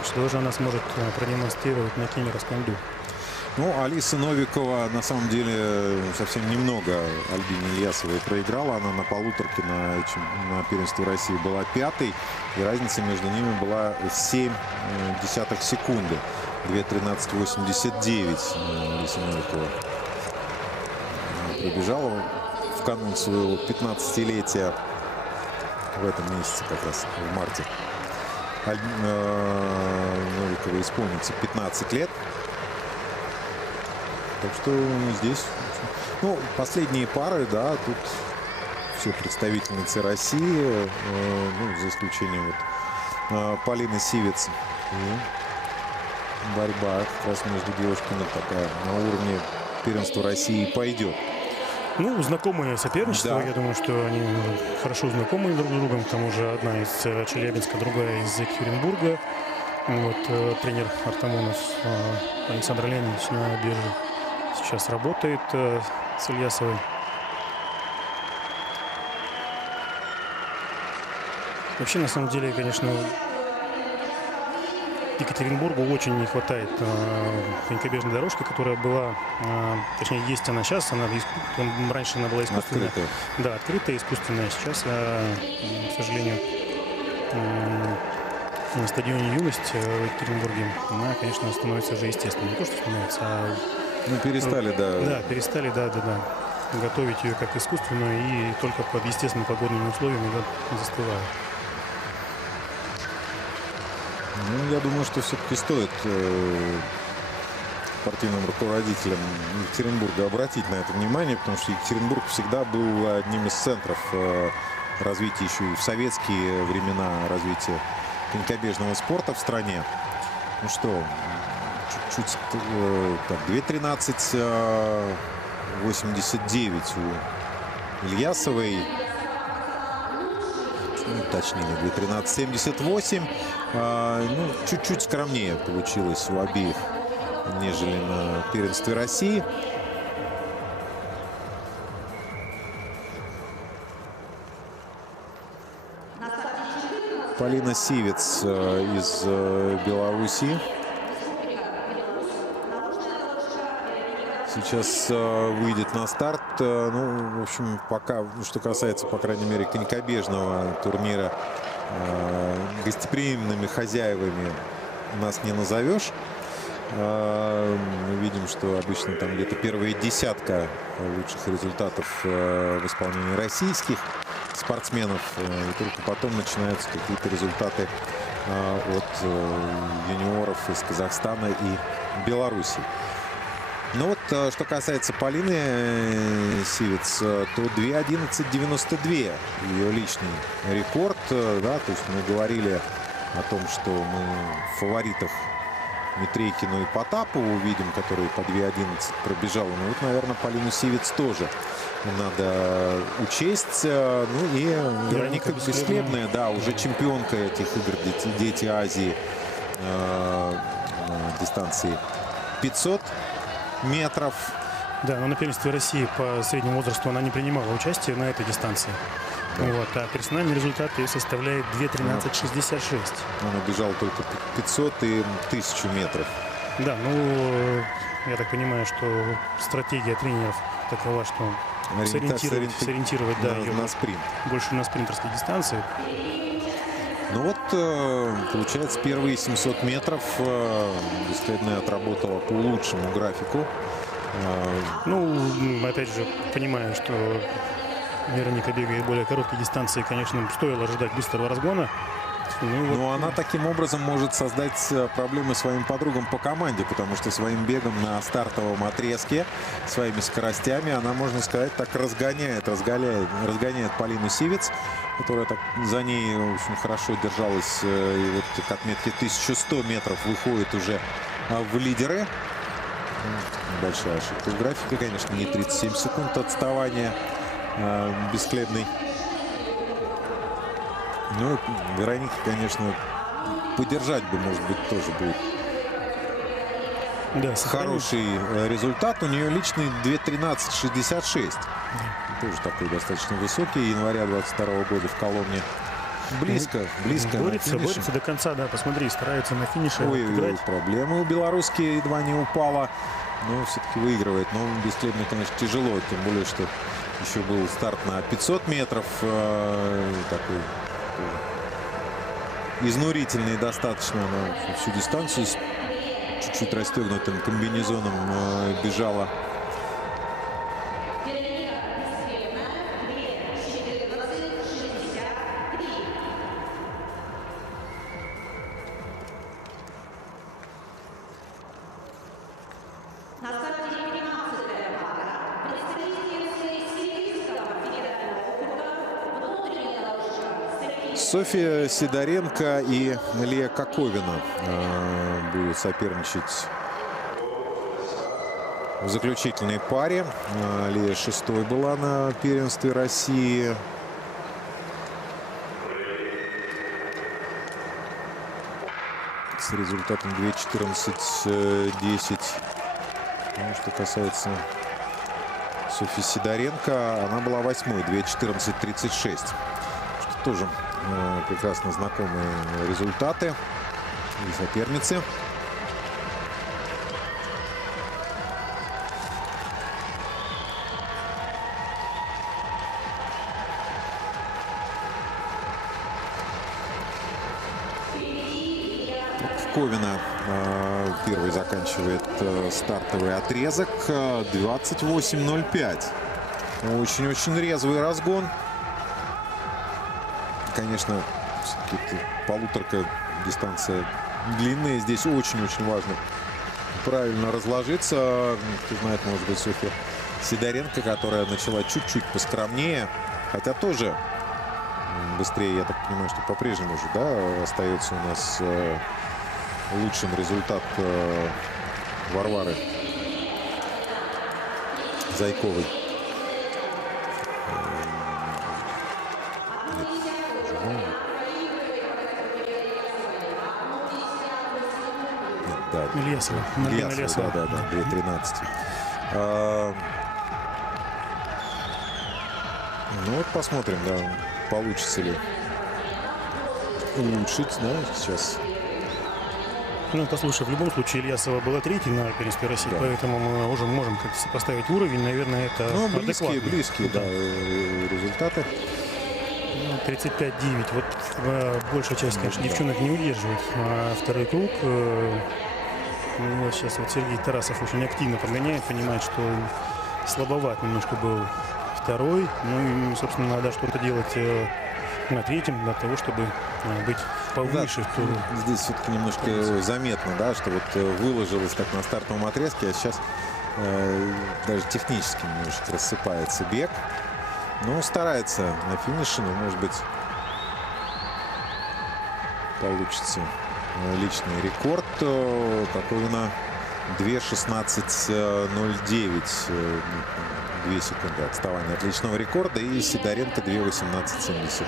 что же она сможет продемонстрировать на Кемеровском льду. Ну, Алиса Новикова на самом деле совсем немного Альбине Ильясовой проиграла. Она на полуторке на первенстве России была пятой. И разница между ними была 0,7 секунды. 2:13:89 Алиса Новикова пробежала в канун своего 15-летия в этом месяце, как раз в марте. Новикова исполнится 15 лет. Так что здесь, ну, последние пары, да, тут все представительницы России, ну, за исключением вот Полины Сивец. И борьба как раз между девушками такая на уровне первенства России пойдет. Ну, знакомые соперничества, да. Я думаю, что они хорошо знакомы друг с другом. К тому же одна из Челябинска, другая из Екатеринбурга. Вот тренер Артамонов Александр Леонидович на бирже сейчас работает с Ильясовой. Вообще, на самом деле, конечно, Екатеринбургу очень не хватает конькобежной дорожки, которая была, точнее, есть она сейчас, раньше она была искусственная. Открытая. Да, открытая, искусственная. Сейчас, к сожалению, на стадионе «Юность» в Екатеринбурге она, конечно, становится уже естественно. Не то, что становится, а... Ну, перестали, да. Да, перестали, да. Готовить ее как искусственную и только под естественными погодными условиями застывает. Ну, я думаю, что все-таки стоит спортивным руководителям Екатеринбурга обратить на это внимание, потому что Екатеринбург всегда был одним из центров развития, еще и в советские времена, развития конькобежного спорта в стране. Ну что, чуть-чуть, 2:13:89 у Ильясовой. Ну, точнее, 2:13:78. Ну, чуть-чуть скромнее получилось у обеих, нежели на первенстве России. Полина Сивец из Белоруссии. Сейчас выйдет на старт. Ну, в общем, пока, что касается, по крайней мере, конькобежного турнира, гостеприимными хозяевами нас не назовешь. Мы видим, что обычно там где-то первая десятка лучших результатов в исполнении российских спортсменов. И только потом начинаются какие-то результаты от юниоров из Казахстана и Беларуси. Ну вот, что касается Полины Сивец, то 2:11:92 ее личный рекорд. Да, то есть мы говорили о том, что мы в фаворитах Митрейкину и Потапову увидим, которые по 2:11 пробежала. Ну вот, наверное, Полину Сивец тоже надо учесть. Ну и Вероника Бесхлебная, да, уже чемпионка этих игр «Дети Азии» дистанции 500 метров. Да, но на первенстве России по среднему возрасту она не принимала участие на этой дистанции. Да. Вот, а персональный результат ее составляет 2:13:66. Она бежала только 500 и 1000 метров. Да, ну, я так понимаю, что стратегия тренеров такова, что сориентировать да, ее на спринт. Больше на спринтерской дистанции. Ну вот, получается, первые 700 метров Бесхлебная отработала по лучшему графику. Ну, опять же, понимаю, что Вероника бегает более короткие дистанции, конечно, стоило ожидать быстрого разгона. Ну, вот. Она таким образом может создать проблемы своим подругам по команде, потому что своим бегом на стартовом отрезке, своими скоростями она, можно сказать, так разгоняет Полину Сивец, которая так за ней очень хорошо держалась. И вот к отметке 1100 метров выходит уже в лидеры. Большая ошибка в графике, конечно, не 37 секунд отставания Бесхлебной. Ну, Вероника, конечно, поддержать бы, может быть, тоже будет. Да, хороший результат. У нее личный 2:13:66. Тоже такой достаточно высокий. Января 22 года в Коломне. Близко. Борется до конца, да, посмотри, старается на финише. Ой, проблемы у белоруски едва не упала. Но все-таки выигрывает. Но Бесхлебной, конечно, тяжело. Тем более, что еще был старт на 500 метров. Такой изнурительный достаточно. Она всю дистанцию с чуть-чуть расстегнутым комбинезоном бежала. Софья Сидоренко и Лия Коковина будут соперничать в заключительной паре. Лия 6-й была на первенстве России. С результатом 2:14:10. Ну, что касается Софьи Сидоренко, она была 8-й, 2:14:36. Что тоже прекрасно знакомые результаты и соперницы. Ковина первый заканчивает стартовый отрезок. 28:05. Очень-очень резвый разгон. Конечно, все-таки полуторка, дистанция длинная. Здесь очень-очень важно правильно разложиться. Кто знает, может быть, Софья Сидоренко, которая начала чуть-чуть поскромнее. Хотя тоже быстрее, я так понимаю, что по-прежнему же, да, остается у нас лучшим результат Варвары Зайковой. Да, Ильясова. Да, 2:13. Ну вот посмотрим, да, получится ли улучшить, да, сейчас. Ну, послушай, в любом случае Ильясова была третьей на первенстве России, да. Поэтому мы уже можем как-то сопоставить уровень, наверное, это близкие да, результаты. 35-9. Вот большая часть, конечно, девчонок не удерживает второй круг. Вот сейчас вот Сергей Тарасов очень активно подгоняет, понимает, что слабоват немножко был второй. Ну и, собственно, надо что-то делать на третьем для того, чтобы быть повыше. Да, здесь все-таки немножко заметно, да, что вот выложилось так на стартовом отрезке, а сейчас даже технически немножко рассыпается бег. Но старается на финише, но, может быть, получится личный рекорд. Какой-то 2:16:09. 2 секунды отставания от личного рекорда. И Сидоренко 2:18:72.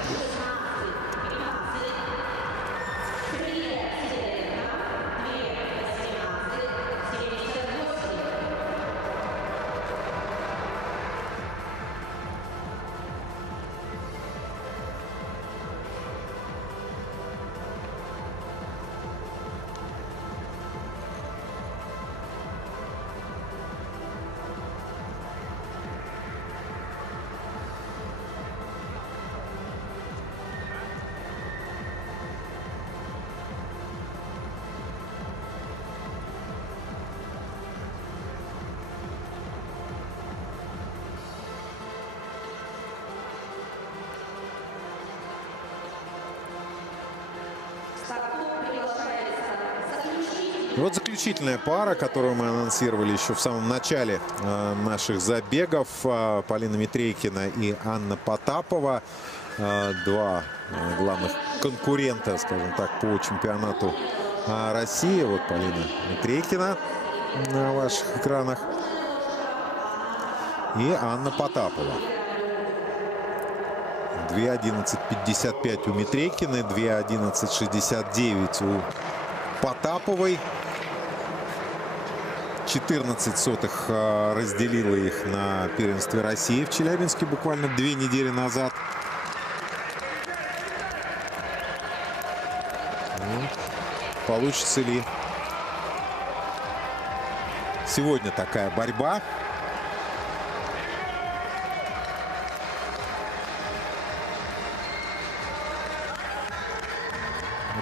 Вот заключительная пара, которую мы анонсировали еще в самом начале наших забегов. Полина Митрейкина и Анна Потапова. Два главных конкурента, скажем так, по чемпионату России. Вот Полина Митрейкина на ваших экранах. И Анна Потапова. 2:11:55 у Митрейкиной, 2:11:69 у Потаповой. 14 сотых разделила их на первенстве России в Челябинске буквально 2 недели назад. Получится ли сегодня такая борьба?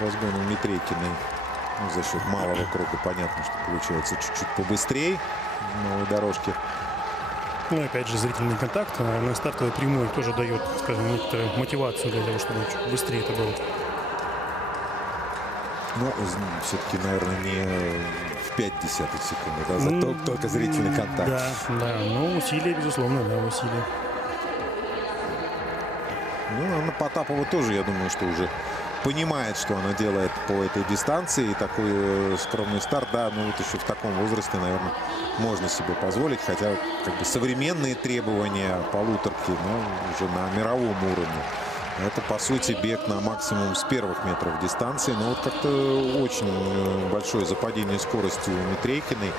Разгон у Митрейкиной. За счет малого круга понятно, что получается чуть-чуть побыстрее на новой дорожке. Ну, опять же, зрительный контакт на стартовой прямой тоже дает, скажем, некоторую мотивацию для того, чтобы чуть быстрее это было. Но все-таки, наверное, не в 0,5 секунды, да, зато только зрительный контакт. Да, да, но усилия, безусловно, да, усилия. Ну, Анна Потапова тоже, я думаю, что уже понимает, что она делает по этой дистанции. И такой скромный старт, да, ну вот еще в таком возрасте, наверное, можно себе позволить. Хотя как бы современные требования полуторки, ну, уже на мировом уровне. Это, по сути, бег на максимум с первых метров дистанции. Но вот как-то очень большое западение скорости у Митрейкиной.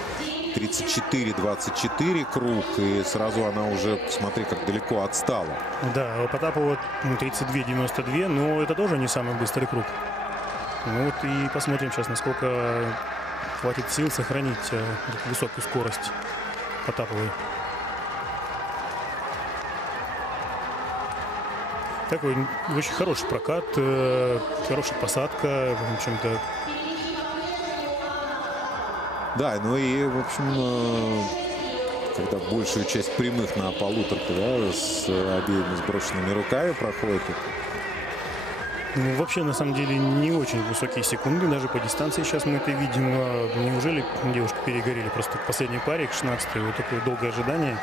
34-24 круг, и сразу она уже, смотри, как далеко отстала. Да, Потапова 32-92, но это тоже не самый быстрый круг. Ну вот и посмотрим сейчас, насколько хватит сил сохранить высокую скорость Потаповой. Такой очень хороший прокат, хорошая посадка, в общем-то. Да, ну и, в общем, когда большую часть прямых на полуторку, да, с обеими сброшенными руками проходит, Ну, вообще, на самом деле, не очень высокие секунды, даже по дистанции сейчас мы это видим. Неужели девушки перегорели просто в последней паре, к 16-й, вот такое долгое ожидание.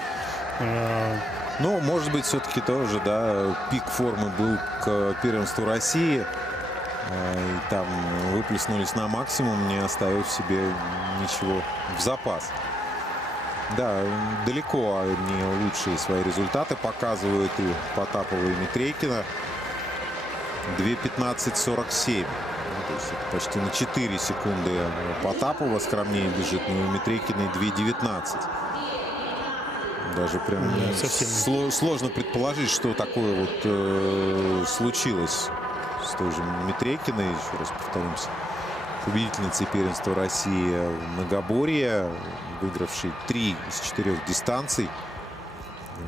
Ну, может быть, все-таки тоже, да, пик формы был к первенству России. И там выплеснулись на максимум, не оставив себе ничего в запас. Да, далеко не лучшие свои результаты показывают и Потапова, и Митрейкина. 2:15:47. Ну, то есть это почти на 4 секунды Потапова скромнее бежит, но у Митрейкиной 2:19. Даже прям совсем сложно предположить, что такое вот случилось с той же Митрейкиной. Еще раз повторимся. Победительницей первенства России в многоборье, выигравшей 3 из 4 дистанций.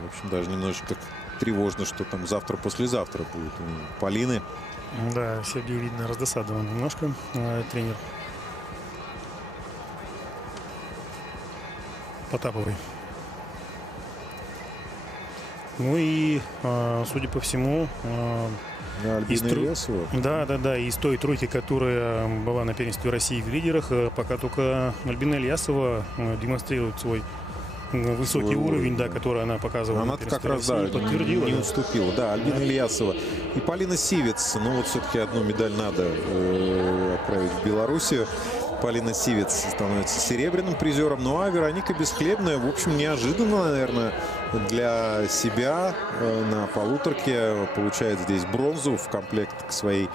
В общем, даже немножечко тревожно, что там завтра-послезавтра будет у Полины. Да, Сергей, видно, раздосадован немножко тренер Потаповой. Ну и, судя по всему, Альбина Ильясова. Да, из той тройки, которая была на первенстве России в лидерах, пока только Альбина Ильясова демонстрирует свой высокий уровень, да, который она показывала. Она как раз, да, подтвердила, не уступила. Да, Альбина Ильясова и Полина Сивец. Ну вот все-таки одну медаль надо отправить в Белоруссию. Полина Сивец становится серебряным призером. Ну а Вероника Бесхлебная, в общем, неожиданно, наверное, для себя на полуторке получает здесь бронзу в комплект к своей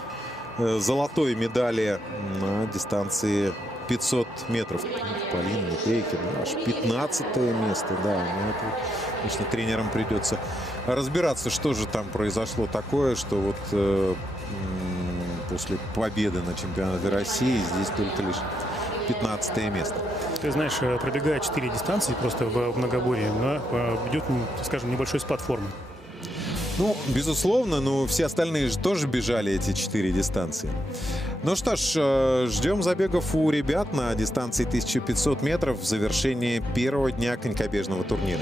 золотой медали на дистанции 500 метров. Полина Митрейкина, аж 15-е место. Да, ну это, конечно, тренерам придется разбираться, что же там произошло такое, что вот после победы на чемпионате России здесь только лишь 15-е место. Ты знаешь, пробегая 4 дистанции просто в многоборье, да, идет, скажем, небольшой спад формы. Ну, безусловно, но все остальные же тоже бежали эти 4 дистанции. Ну что ж, ждем забегов у ребят на дистанции 1500 метров в завершении первого дня конькобежного турнира.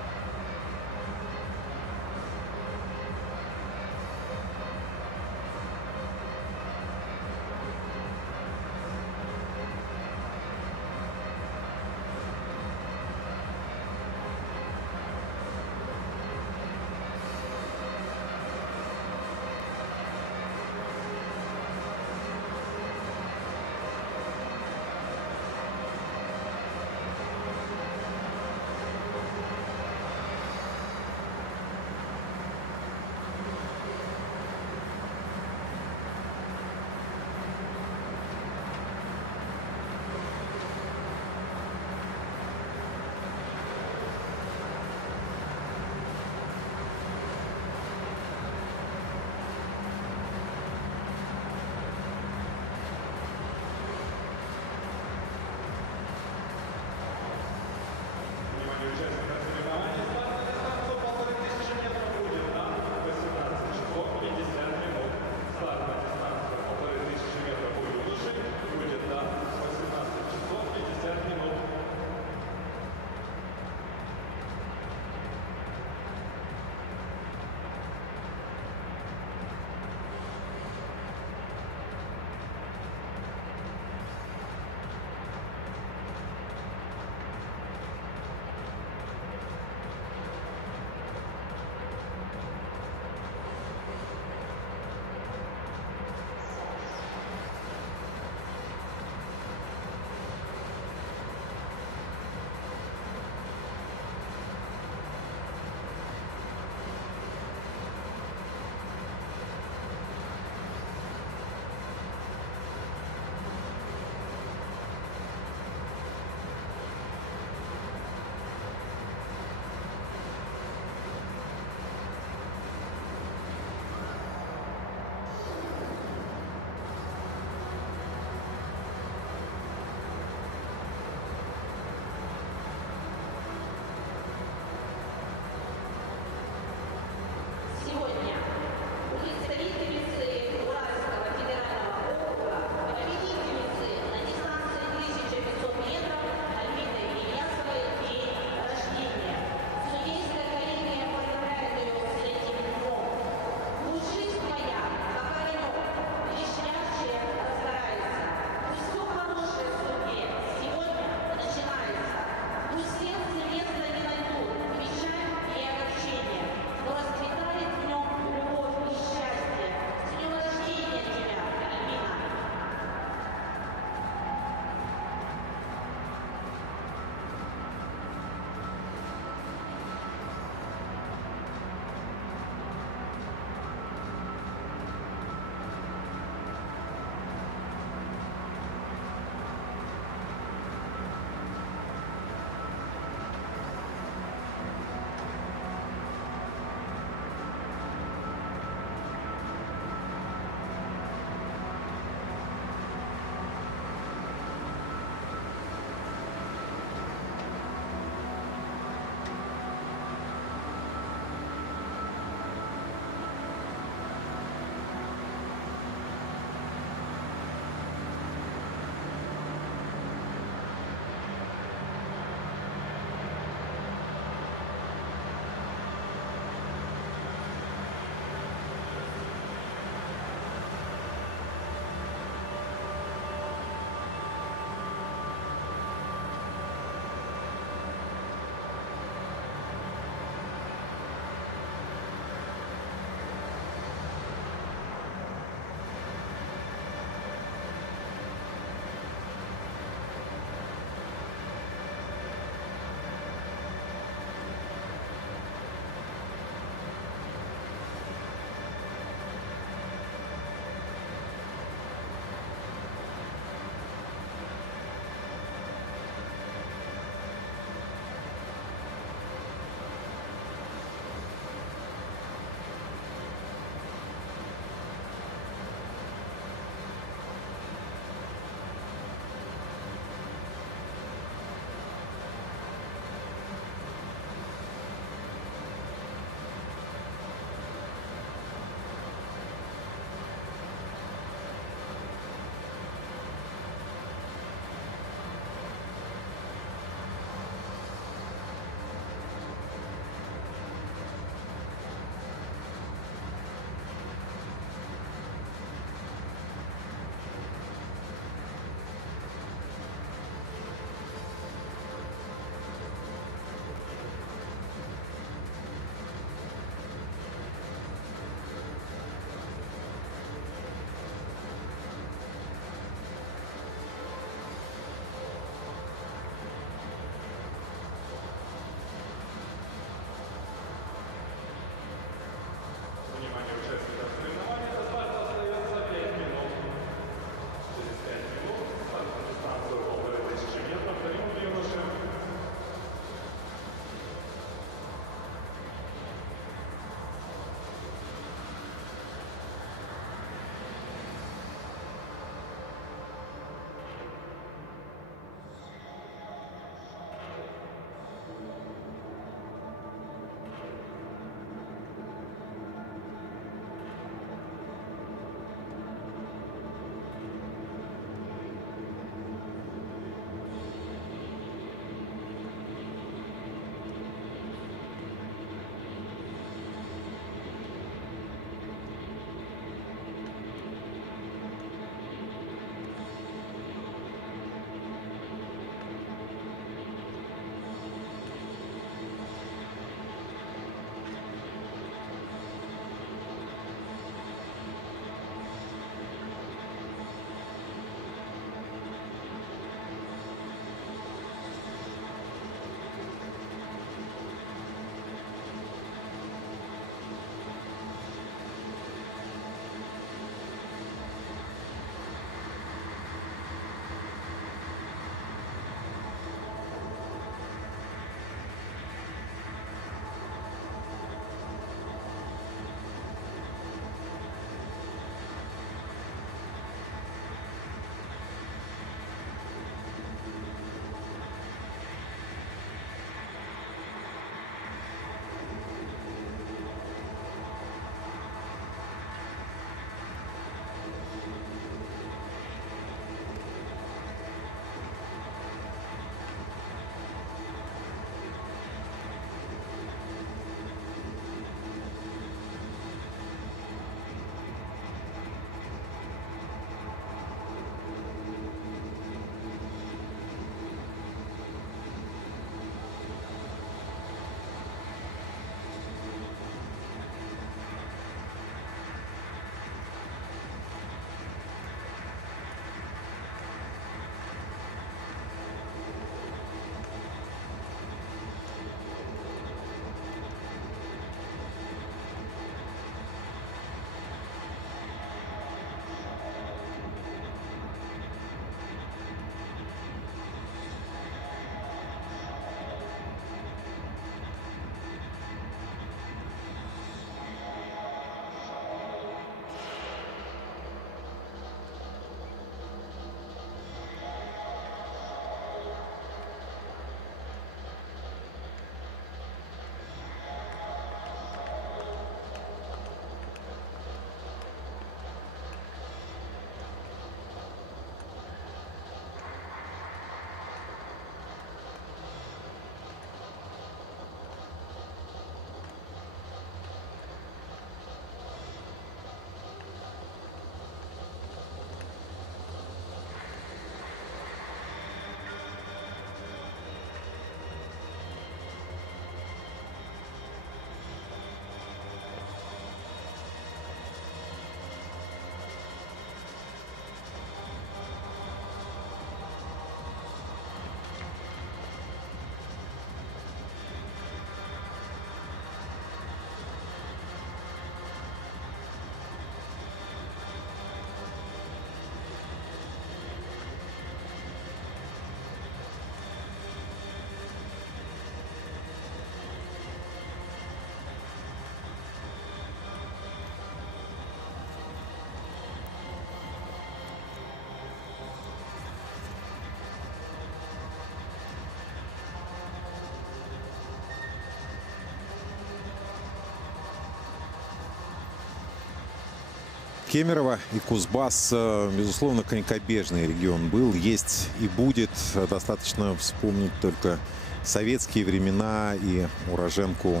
Кемерово и Кузбасс, безусловно, конькобежный регион был, есть и будет. Достаточно вспомнить только советские времена и уроженку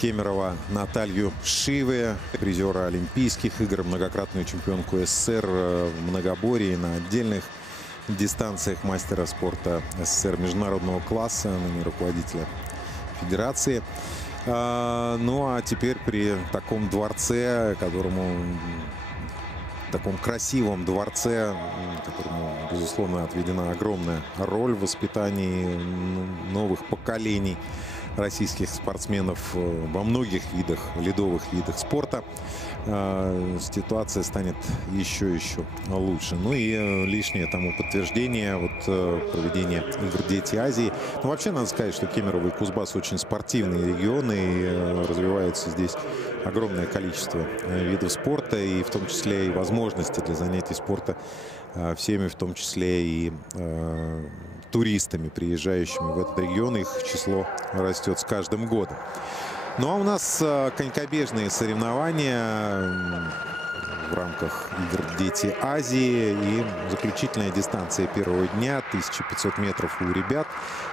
Кемерово Наталью Шиве, призера Олимпийских игр, многократную чемпионку СССР в многоборье на отдельных дистанциях, мастера спорта СССР международного класса, ныне руководителя федерации. Ну а теперь при таком дворце, таком красивом дворце, которому, безусловно, отведена огромная роль в воспитании новых поколений российских спортсменов во многих видах, ледовых видах спорта, ситуация станет еще лучше. Ну и лишнее тому подтверждение проведения игр «Дети Азии». Ну, вообще, надо сказать, что Кемерово и Кузбасс очень спортивные регионы, и развивается здесь огромное количество видов спорта, и в том числе и возможности для занятий спорта всеми, в том числе и туристами, приезжающими в этот регион. Их число растет с каждым годом. Ну а у нас конькобежные соревнования в рамках игр «Дети Азии» и заключительная дистанция первого дня, 1500 метров у ребят.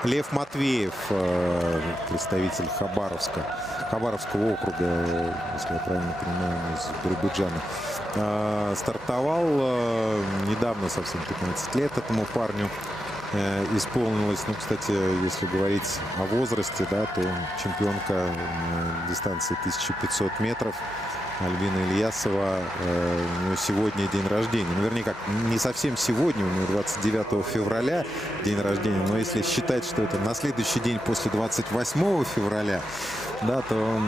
Лев Матвеев, представитель Хабаровского округа, если я правильно понимаю, из Биробиджана, стартовал недавно, совсем 15 лет этому парню исполнилось. Ну, кстати, если говорить о возрасте, да, то чемпионка дистанции 1500 метров Альбина Ильясова, у нее сегодня день рождения. Ну, вернее, как, не совсем сегодня, у нее 29 февраля день рождения, но если считать, что это на следующий день после 28 февраля, да, то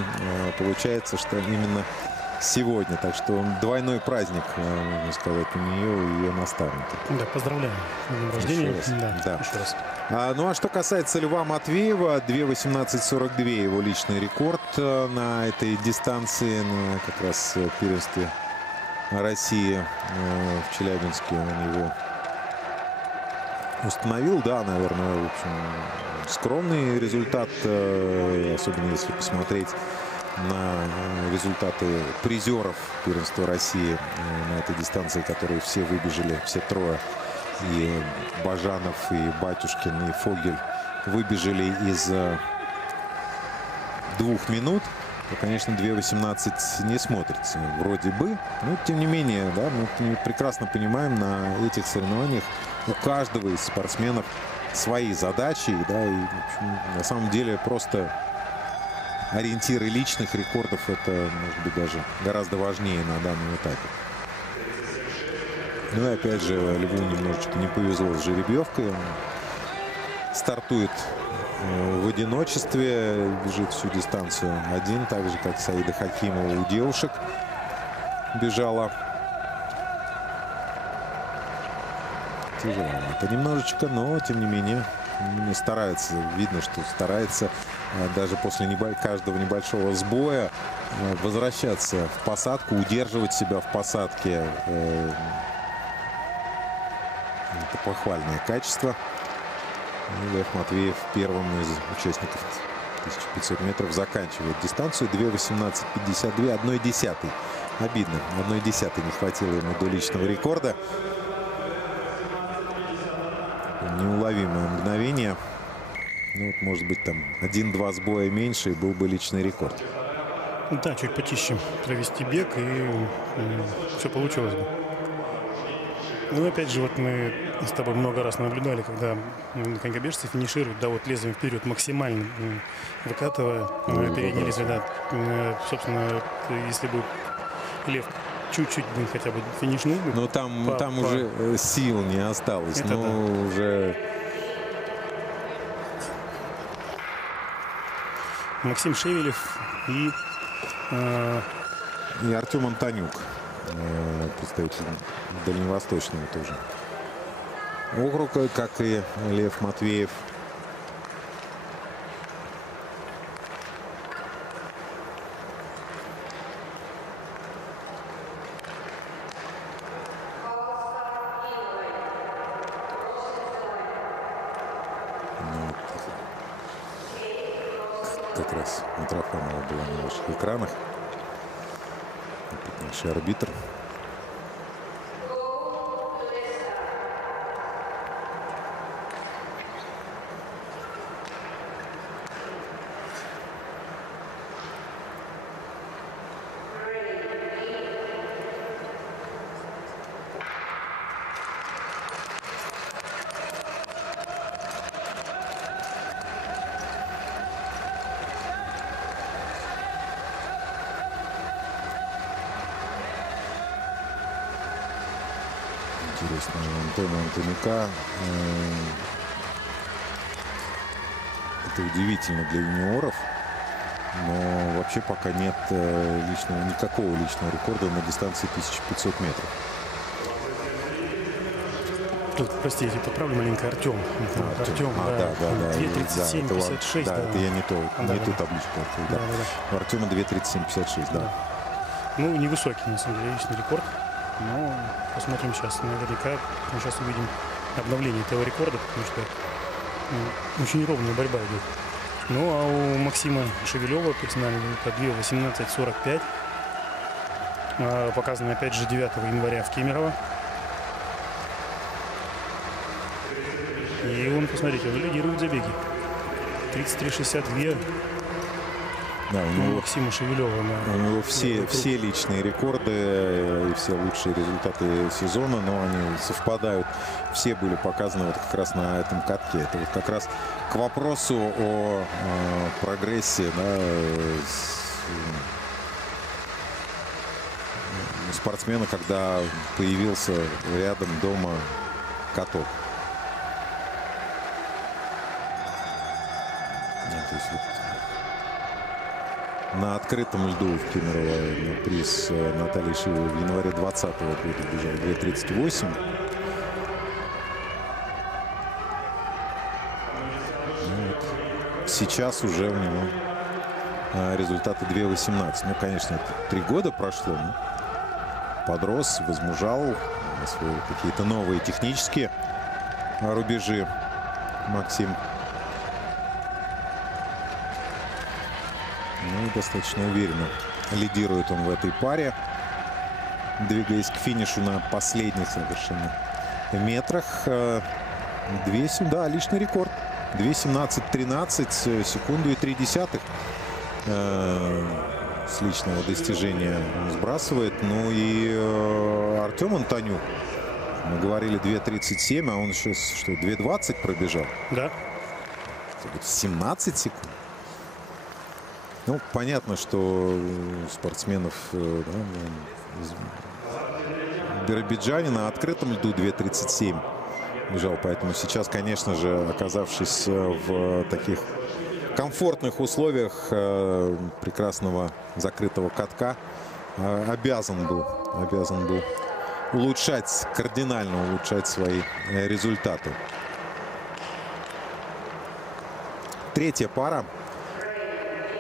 получается, что именно сегодня. Так что двойной праздник, можно сказать, у нее и ее наставника. Да, поздравляю с днем рождения. Да. Еще раз. Ну а что касается Льва Матвеева, 2:18:42 его личный рекорд на этой дистанции, на как раз первенстве России в Челябинске он его установил. Да, наверное, в общем, скромный результат, особенно если посмотреть на результаты призеров первенства России на этой дистанции, которые все выбежали, все трое, и Бажанов, и Батюшкин, и Фогель, выбежали из 2 минут, то, конечно, 2:18 не смотрится вроде бы, но тем не менее, да, мы прекрасно понимаем, на этих соревнованиях у каждого из спортсменов свои задачи, да, и, в общем, на самом деле просто ориентиры личных рекордов — это, может быть, даже гораздо важнее на данном этапе. Ну и опять же, Льву немножечко не повезло с жеребьевкой. Он стартует в одиночестве, бежит всю дистанцию один, так же, как Саида Хакимова у девушек бежала. Тяжеловато немножечко, но, тем не менее, старается. Видно, что старается даже после каждого небольшого сбоя возвращаться в посадку, удерживать себя в посадке. Это похвальное качество. И Лев Матвеев первым из участников 1500 метров заканчивает дистанцию. 2:18:52, 1/10. Обидно. 1/10 не хватило ему до личного рекорда. Неуловимое мгновение. Ну, вот, может быть, там 1-2 сбоя меньше, и был бы личный рекорд. Да, чуть почище провести бег, и все получилось бы. Ну, опять же, вот мы с тобой много раз наблюдали, когда конькобежцы финишируют, да, вот лезвием вперед, максимально выкатывая передние лезвия. Да. Собственно, если бы Лев чуть-чуть бы хотя бы финишнул бы. Но там уже сил не осталось. Это но да. Уже... Максим Шевелев и Артем Антонюк, представитель дальневосточного тоже округа, как и Лев Матвеев. Как раз Митрофанова была на ваших экранах. Старший арбитр. Интересно, Антона Антонюка. Это удивительно для юниоров. Но вообще пока нет никакого личного рекорда на дистанции 1500 метров. Тут, простите, поправлю маленько, Артем. Артем, да. 2:37, 56. Да, это я не ту табличку. Да. У Артема 2:37,56, да. Ну, невысокий, на самом деле, личный рекорд. Но посмотрим сейчас. Наверняка мы сейчас увидим обновление этого рекорда, потому что очень ровная борьба идет. Ну, а у Максима Шевелева персональный это 2:18,45. Показано, опять же, 9 января в Кемерово. И он, посмотрите, он лидирует забеги. 33,62. Да, у него, Максима Шевелева. У него все личные рекорды и все лучшие результаты сезона, но они совпадают. Все были показаны вот как раз на этом катке. Это вот как раз к вопросу о прогрессе, да, спортсмена, когда появился рядом дома каток. То есть вот на открытом льду в Кемерово на приз Натальи Шивовой в январе 2020 года бежал 2:38. Вот. Сейчас уже у него результаты 2:18. Ну, конечно, это 3 года прошло. Но подрос, возмужал, освоил какие-то новые технические рубежи Максим. Ну, достаточно уверенно лидирует он в этой паре, двигаясь к финишу на последних совершенно метрах. Да, личный рекорд. 2:17,13, секунду и 0,3 с личного достижения он сбрасывает. Ну и Артем Антонюк, мы говорили 2:37, а он еще что, 2:20 пробежал? Да. 17 секунд. Ну, понятно, что спортсменов из Биробиджане на открытом льду 2:37 бежал. Поэтому сейчас, конечно же, оказавшись в таких комфортных условиях прекрасного закрытого катка, обязан был кардинально улучшать свои результаты. Третья пара.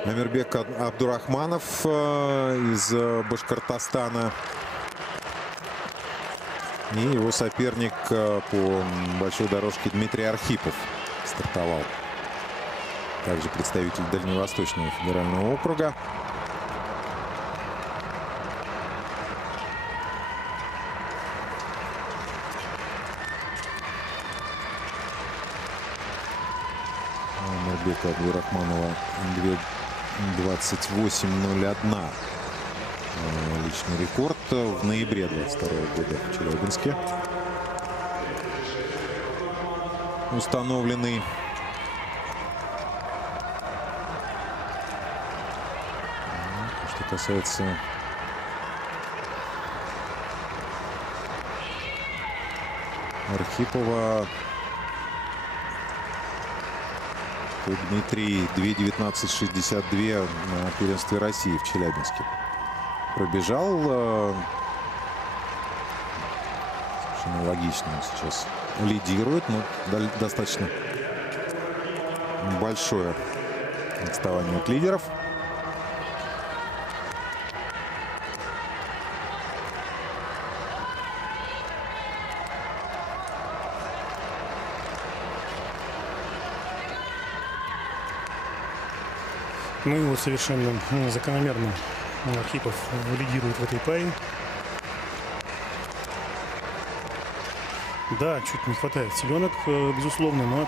Амирбек Абдурахманов из Башкортостана и его соперник по большой дорожке Дмитрий Архипов стартовал. Также представитель Дальневосточного федерального округа. Амирбека Абдурахманова 2:28,01 личный рекорд в ноябре 2022 года в Челябинске установленный. Что касается Архипова, Дмитрий 2:19,62 на первенстве России в Челябинске пробежал. Совершенно логично, он сейчас лидирует, но достаточно большое отставание от лидеров. Ну и вот совершенно закономерно Архипов лидирует в этой паре. Да, чуть не хватает силенок, безусловно, но...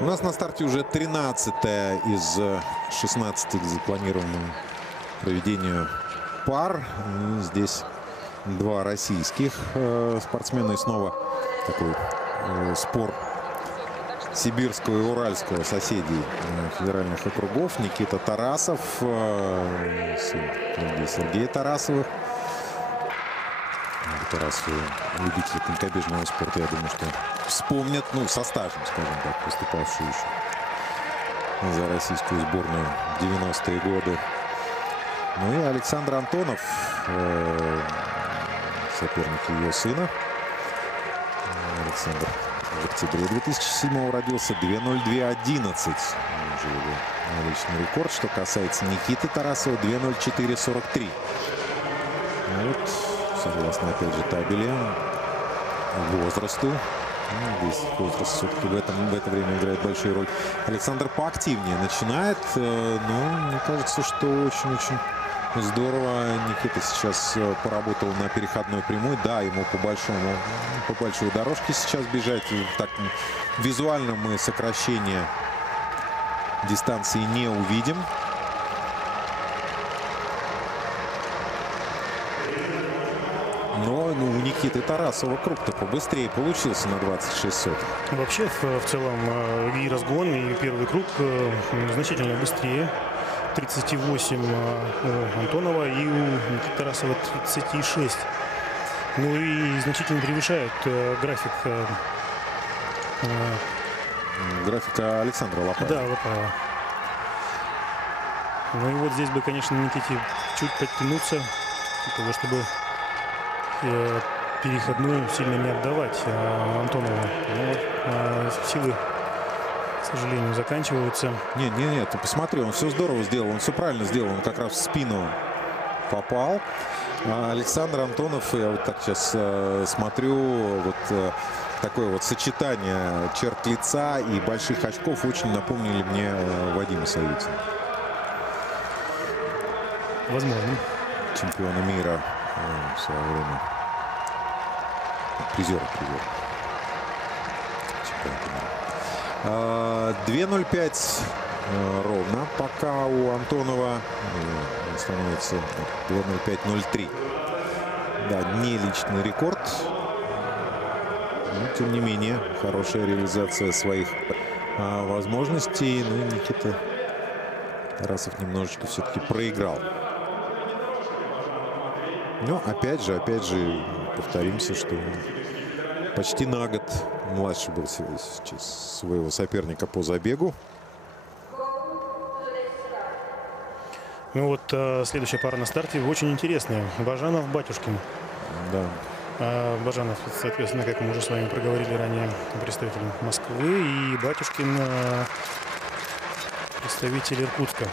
У нас на старте уже 13-я из 16 к запланированному проведению пар. И здесь два российских спортсмена. И снова такой спор сибирского и уральского соседей федеральных округов. Никита Тарасов, сын Сергея Тарасовых. Тарасовы, любители конькобежного спорта, я думаю, что вспомнят, ну, со стажем, скажем так, выступавшие еще за российскую сборную в 90-е годы. Ну и Александр Антонов, соперник ее сына. Александр в октябре 2007-го родился, 2:02:11. Уже его личный рекорд. Что касается Никиты Тарасова, 2:04:43. Вот, согласно, опять же, табели, возрасту. Здесь возраст все-таки в это время играет большую роль. Александр поактивнее начинает, но мне кажется, что очень-очень здорово Никита сейчас поработал на переходной прямой. Да, ему по большой дорожке сейчас бежать. Так, визуально мы сокращение дистанции не увидим. Но у Никиты Тарасова круг-то побыстрее получился на 26 сотых. Вообще, в целом, и разгон, и первый круг значительно быстрее. 38 у Антонова и у Никиты Тарасова 36. Ну и значительно превышает график. Графика Александра Лопаева. Да, Лопаева. Ну и вот здесь бы, конечно, Никите чуть подтянуться для того, чтобы переходную сильно не отдавать Антонову. Но силы, к сожалению, заканчиваются. Нет, ты посмотри, он все здорово сделал, он все правильно сделал, он как раз в спину попал. Александр Антонов, я вот так сейчас смотрю, вот такое вот сочетание черт лица и больших очков очень напомнили мне Вадима Савицына. Возможно. Чемпиона мира в свое время. Призера. 2:05 ровно пока у Антонова. Он становится 2:05:03. Да, не личный рекорд. Но, тем не менее, хорошая реализация своих возможностей. Ну и Никита Тарасов немножечко все-таки проиграл. Но опять же, повторимся, что почти на год младше был своего соперника по забегу. Ну вот следующая пара на старте очень интересная. Бажанов-Батюшкин. Да. Бажанов, соответственно, как мы уже с вами проговорили ранее, представитель Москвы, и Батюшкин представитель Иркутска.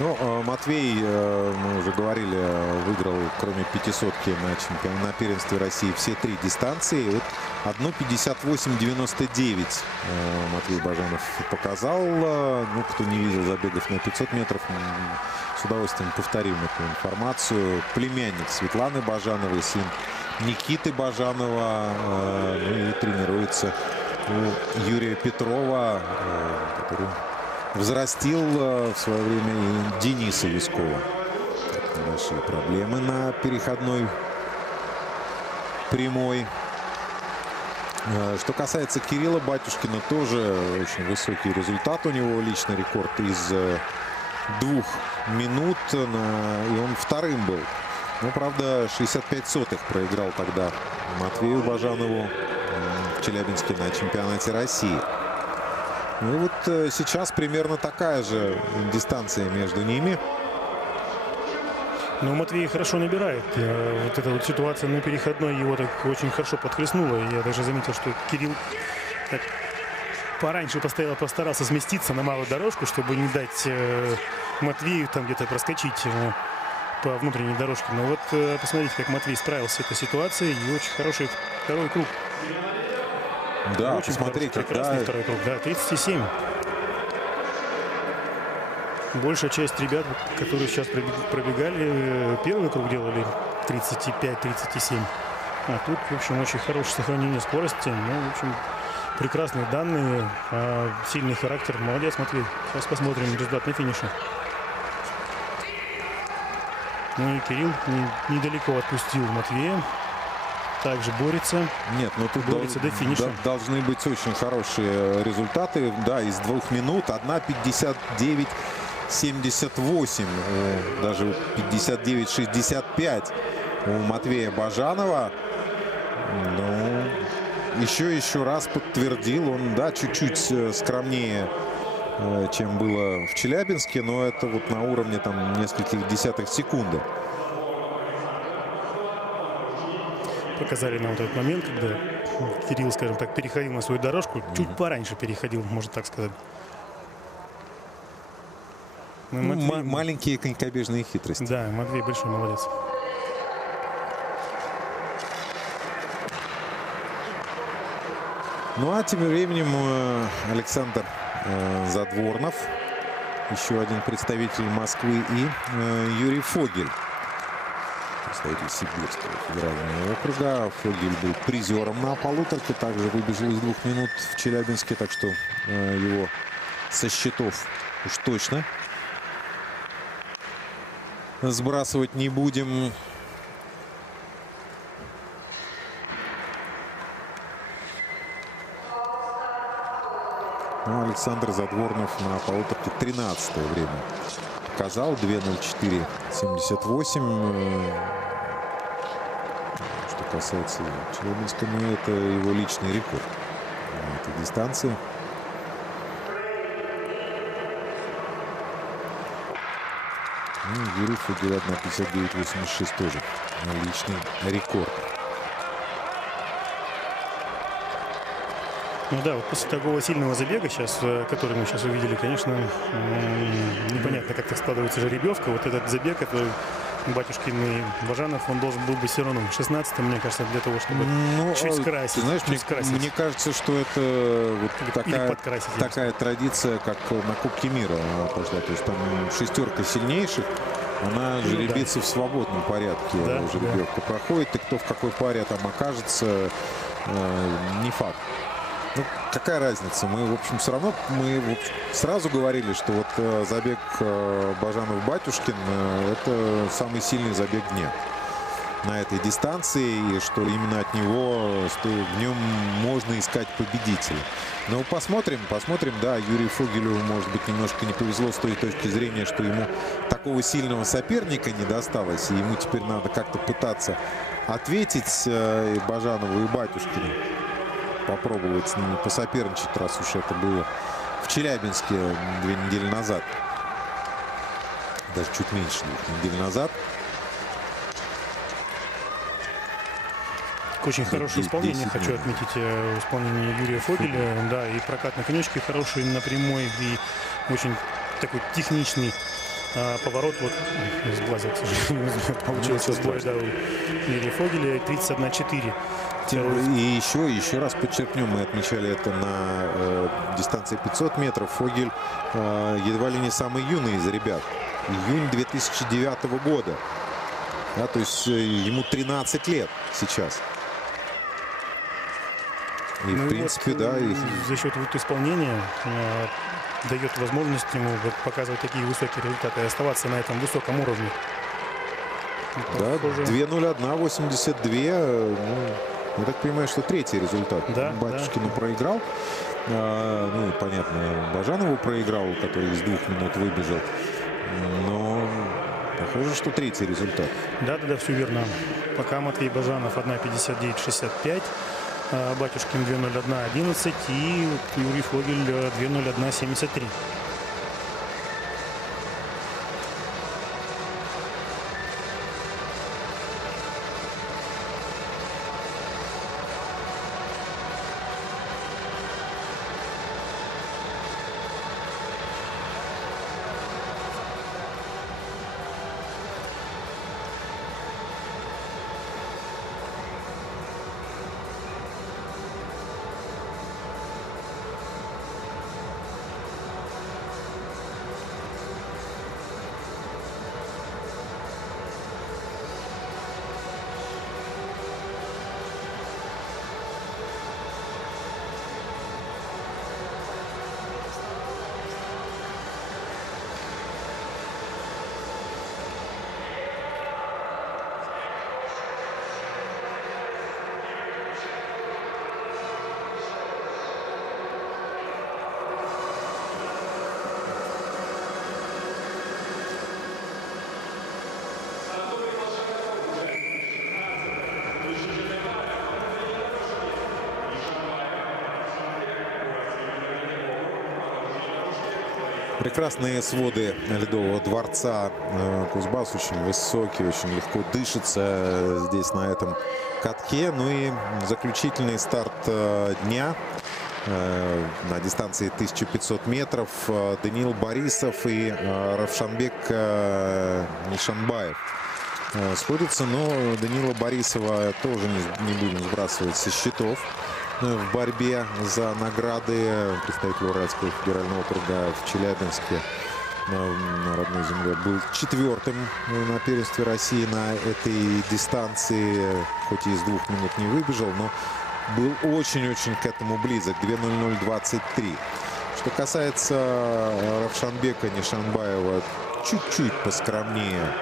Ну, Матвей, мы уже говорили, выиграл, кроме 500-ки на первенстве России, все 3 дистанции. Вот 1:58:99 Матвей Бажанов показал. Ну, кто не видел забегов на 500 метров, с удовольствием повторим эту информацию. Племянник Светланы Бажановой, сын Никиты Бажанова, ну и тренируется у Юрия Петрова, который взрастил в свое время и Дениса Вискова. Большие проблемы на переходной прямой. Что касается Кирилла Батюшкина, тоже очень высокий результат у него. Личный рекорд из 2 минут. И он вторым был. Ну, правда, 65 сотых проиграл тогда Матвею Бажанову в Челябинске на чемпионате России. Ну и вот сейчас примерно такая же дистанция между ними. Но Матвей хорошо набирает. Вот эта вот ситуация на переходной его так очень хорошо подхлестнула. Я даже заметил, что Кирилл так пораньше постарался сместиться на малую дорожку, чтобы не дать Матвею там где-то проскочить по внутренней дорожке. Но вот посмотрите, как Матвей справился с этой ситуацией. И очень хороший второй круг. Да, очень посмотрите, прекрасный второй круг. Да, 37. Большая часть ребят, которые сейчас пробегали, первый круг делали 35-37. А тут, в общем, очень хорошее сохранение скорости. Ну, в общем, прекрасные данные, сильный характер. Молодец, Матвей. Сейчас посмотрим результат на финише. Ну и Кирилл недалеко отпустил Матвея. Также борется. Нет, но тут борется до финиша. Должны быть очень хорошие результаты. Да, из 2 минут 1:59:78. Даже 59:65 у Матвея Бажанова. Ну, еще раз подтвердил. Он, да, чуть-чуть скромнее, чем было в Челябинске. Но это вот на уровне там нескольких десятых секунды. Показали нам вот этот момент, когда Кирилл, скажем так, переходил на свою дорожку. Чуть пораньше переходил, можно так сказать. Матвей... Маленькие конькобежные хитрости. Да, Матвей большой молодец. Ну а тем временем Александр Задворнов, еще один представитель Москвы, и Юрий Фогель, представитель Сибирского федерального округа. Фогель был призером на полуторке, также выбежал из 2 минут в Челябинске, так что его со счетов уж точно сбрасывать не будем. Ну, Александр Задворнов на полуторке 13-е время показал. 2:04:78. Что касается Челябинска, ну, это его личный рекорд на этой дистанции. Ну, Юрий Фогель 1:59:86 тоже личный рекорд. Ну да, вот после такого сильного забега сейчас, который мы сейчас увидели, конечно, непонятно, как так складывается жеребьевка. Вот этот забег, это Батюшкин и Бажанов, он должен был быть все равно 16-м, мне кажется, для того, чтобы чуть скрасить. Ты знаешь, мне кажется, что это вот такая традиция, как на Кубке мира пошла. То есть там 6 сильнейших, она жеребится в свободном порядке. Да, жеребьевка проходит, и кто в какой паре там окажется, не факт. Ну, какая разница? Мы, в общем, все равно сразу говорили, что вот забег Бажанов-Батюшкин — это самый сильный забег дня на этой дистанции, и что именно от него, что в нем можно искать победителя. Но посмотрим. Да, Юрию Фогелю, может быть, немножко не повезло с той точки зрения, что ему такого сильного соперника не досталось, и ему теперь надо как-то пытаться ответить и Бажанову, и Батюшкину. Попробовать с ними посоперничать, раз уж это было в Челябинске 2 недели назад. Даже чуть меньше 2 недель назад. Очень хорошее исполнение, хочу отметить исполнение Юрия Фогеля. Да, и прокат на конечке хороший, на прямой, и очень такой техничный Поворот вот сглазил, к сожалению, получилось сбой, да, у Мири Фогеля. 31-4. И еще раз подчеркнем, мы отмечали это на дистанции 500 метров. Фогель едва ли не самый юный из ребят. Июнь 2009 года. Да, то есть ему 13 лет сейчас. И в принципе, вот, да. За счет вот исполнения дает возможность ему показывать такие высокие результаты и оставаться на этом высоком уровне. Да, 2:01:82. Ну, я так понимаю, что третий результат. Да, Батюшкину да. проиграл. Ну, понятно, Бажанову проиграл, который из 2 минут выбежал. Но похоже, что третий результат. Да, все верно. Пока Матвей Бажанов 1:59:65. Батюшкин 2:01:11 и Юрий Фогель 2:01:73. Прекрасные своды Ледового дворца Кузбасс. Очень высокий, очень легко дышится здесь на этом катке. Ну и заключительный старт дня на дистанции 1500 метров. Даниил Борисов и Равшанбек Нишанбаев сходятся. Но Даниила Борисова тоже не будем сбрасывать со счетов в борьбе за награды. Представитель Уральского федерального округа в Челябинске на родной земле был 4-м на первенстве России на этой дистанции. Хоть и из 2 минут не выбежал, но был очень-очень к этому близок. 2:00:23. Что касается Равшанбека Нишанбаева, чуть-чуть поскромнее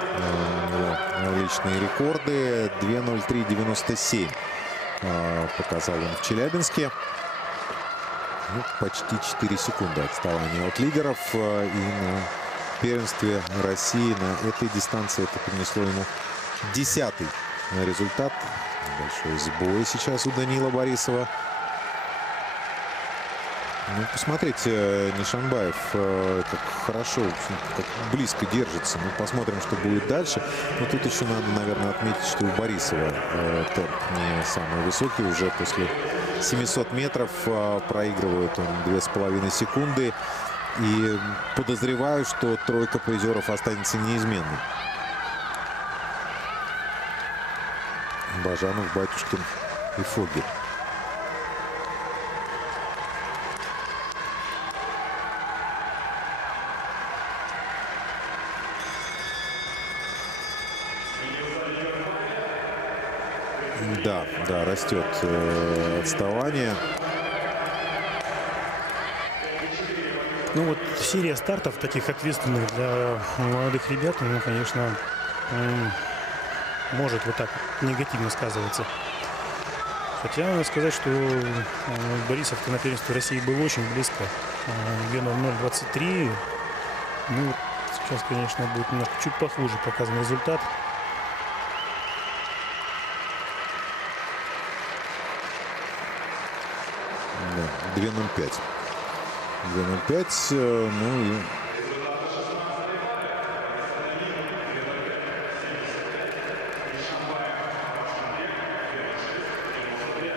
личные рекорды. 2:03:97 показал он в Челябинске. Ну, почти 4 секунды отставания от лидеров. И на первенстве России на этой дистанции это принесло ему 10-й результат. Большой сбой сейчас у Данила Борисова. Ну, посмотрите, Нишанбаев как хорошо, как близко держится. Ну, посмотрим, что будет дальше. Но тут еще надо, наверное, отметить, что у Борисова темп не самый высокий. Уже после 700 метров проигрывает он 2,5 секунды. И подозреваю, что тройка призеров останется неизменной. Бажанов, Батюшкин и Фогель. Да, растет отставание. Ну вот серия стартов таких ответственных для молодых ребят, ну, конечно, может вот так негативно сказываться. Хотя надо сказать, что Борисов на первенстве России был очень близко. 2:00:23. Ну, сейчас, конечно, будет чуть похуже показан результат. Да, 2:05. 2:05. Ну и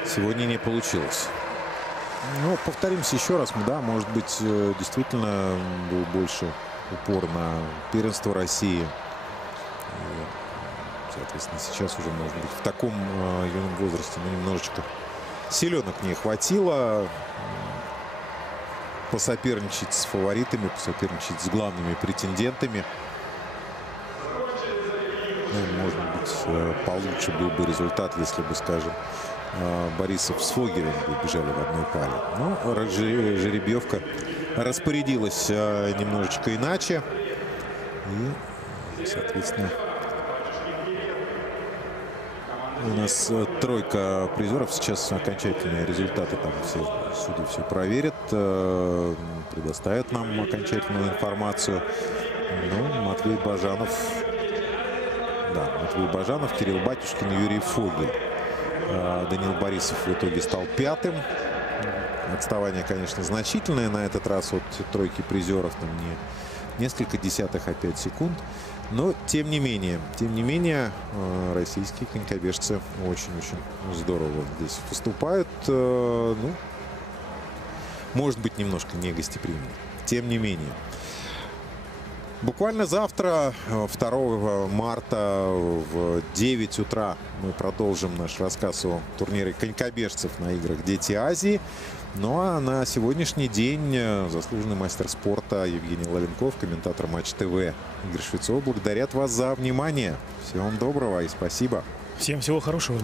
сегодня не получилось. Но повторимся еще раз. Да, может быть, действительно был больше упор на первенство России. И, соответственно, сейчас уже, может быть, в таком юном возрасте немножечко силенок не хватило посоперничать с фаворитами, посоперничать с главными претендентами. Ну, может быть, получше был бы результат, если бы, скажем, Борисов с Фогелем бежали в одной паре. Но жеребьевка распорядилась немножечко иначе. И, соответственно, у нас тройка призеров. Сейчас окончательные результаты там все судьи все проверят, предоставят нам окончательную информацию. Ну, Матвей Бажанов, Кирилл Батюшкин, Юрий Фогель. Даниил Борисов в итоге стал пятым. Отставание, конечно, значительное на этот раз от тройки призеров. Там не несколько десятых, а 5 секунд. Но, тем не менее, российские конькобежцы очень-очень здорово здесь выступают. Ну, может быть, немножко негостеприимно. Тем не менее. Буквально завтра, 2 марта в 9 утра, мы продолжим наш рассказ о турнире конькобежцев на играх «Дети Азии». Ну а на сегодняшний день заслуженный мастер спорта Евгений Лавенков, комментатор Матч ТВ Игорь Швецов благодарят вас за внимание. Всего вам доброго и спасибо. Всем всего хорошего.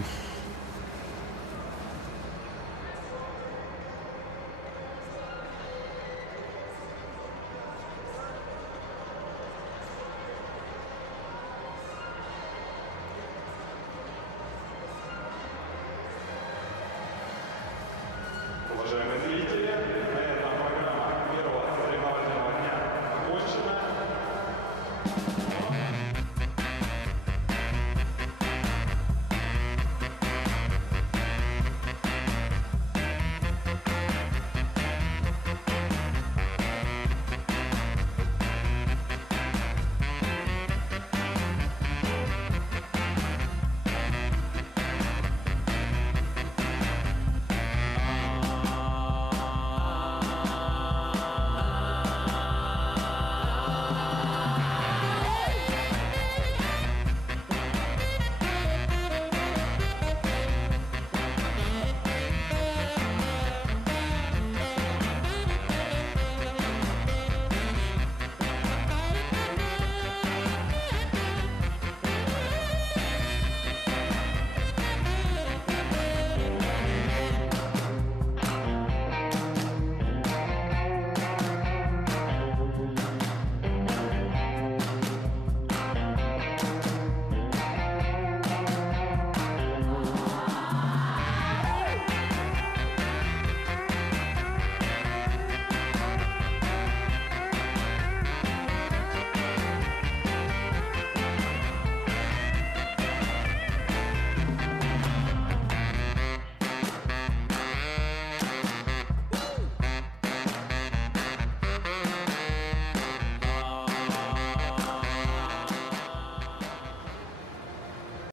Уважаемые зрители,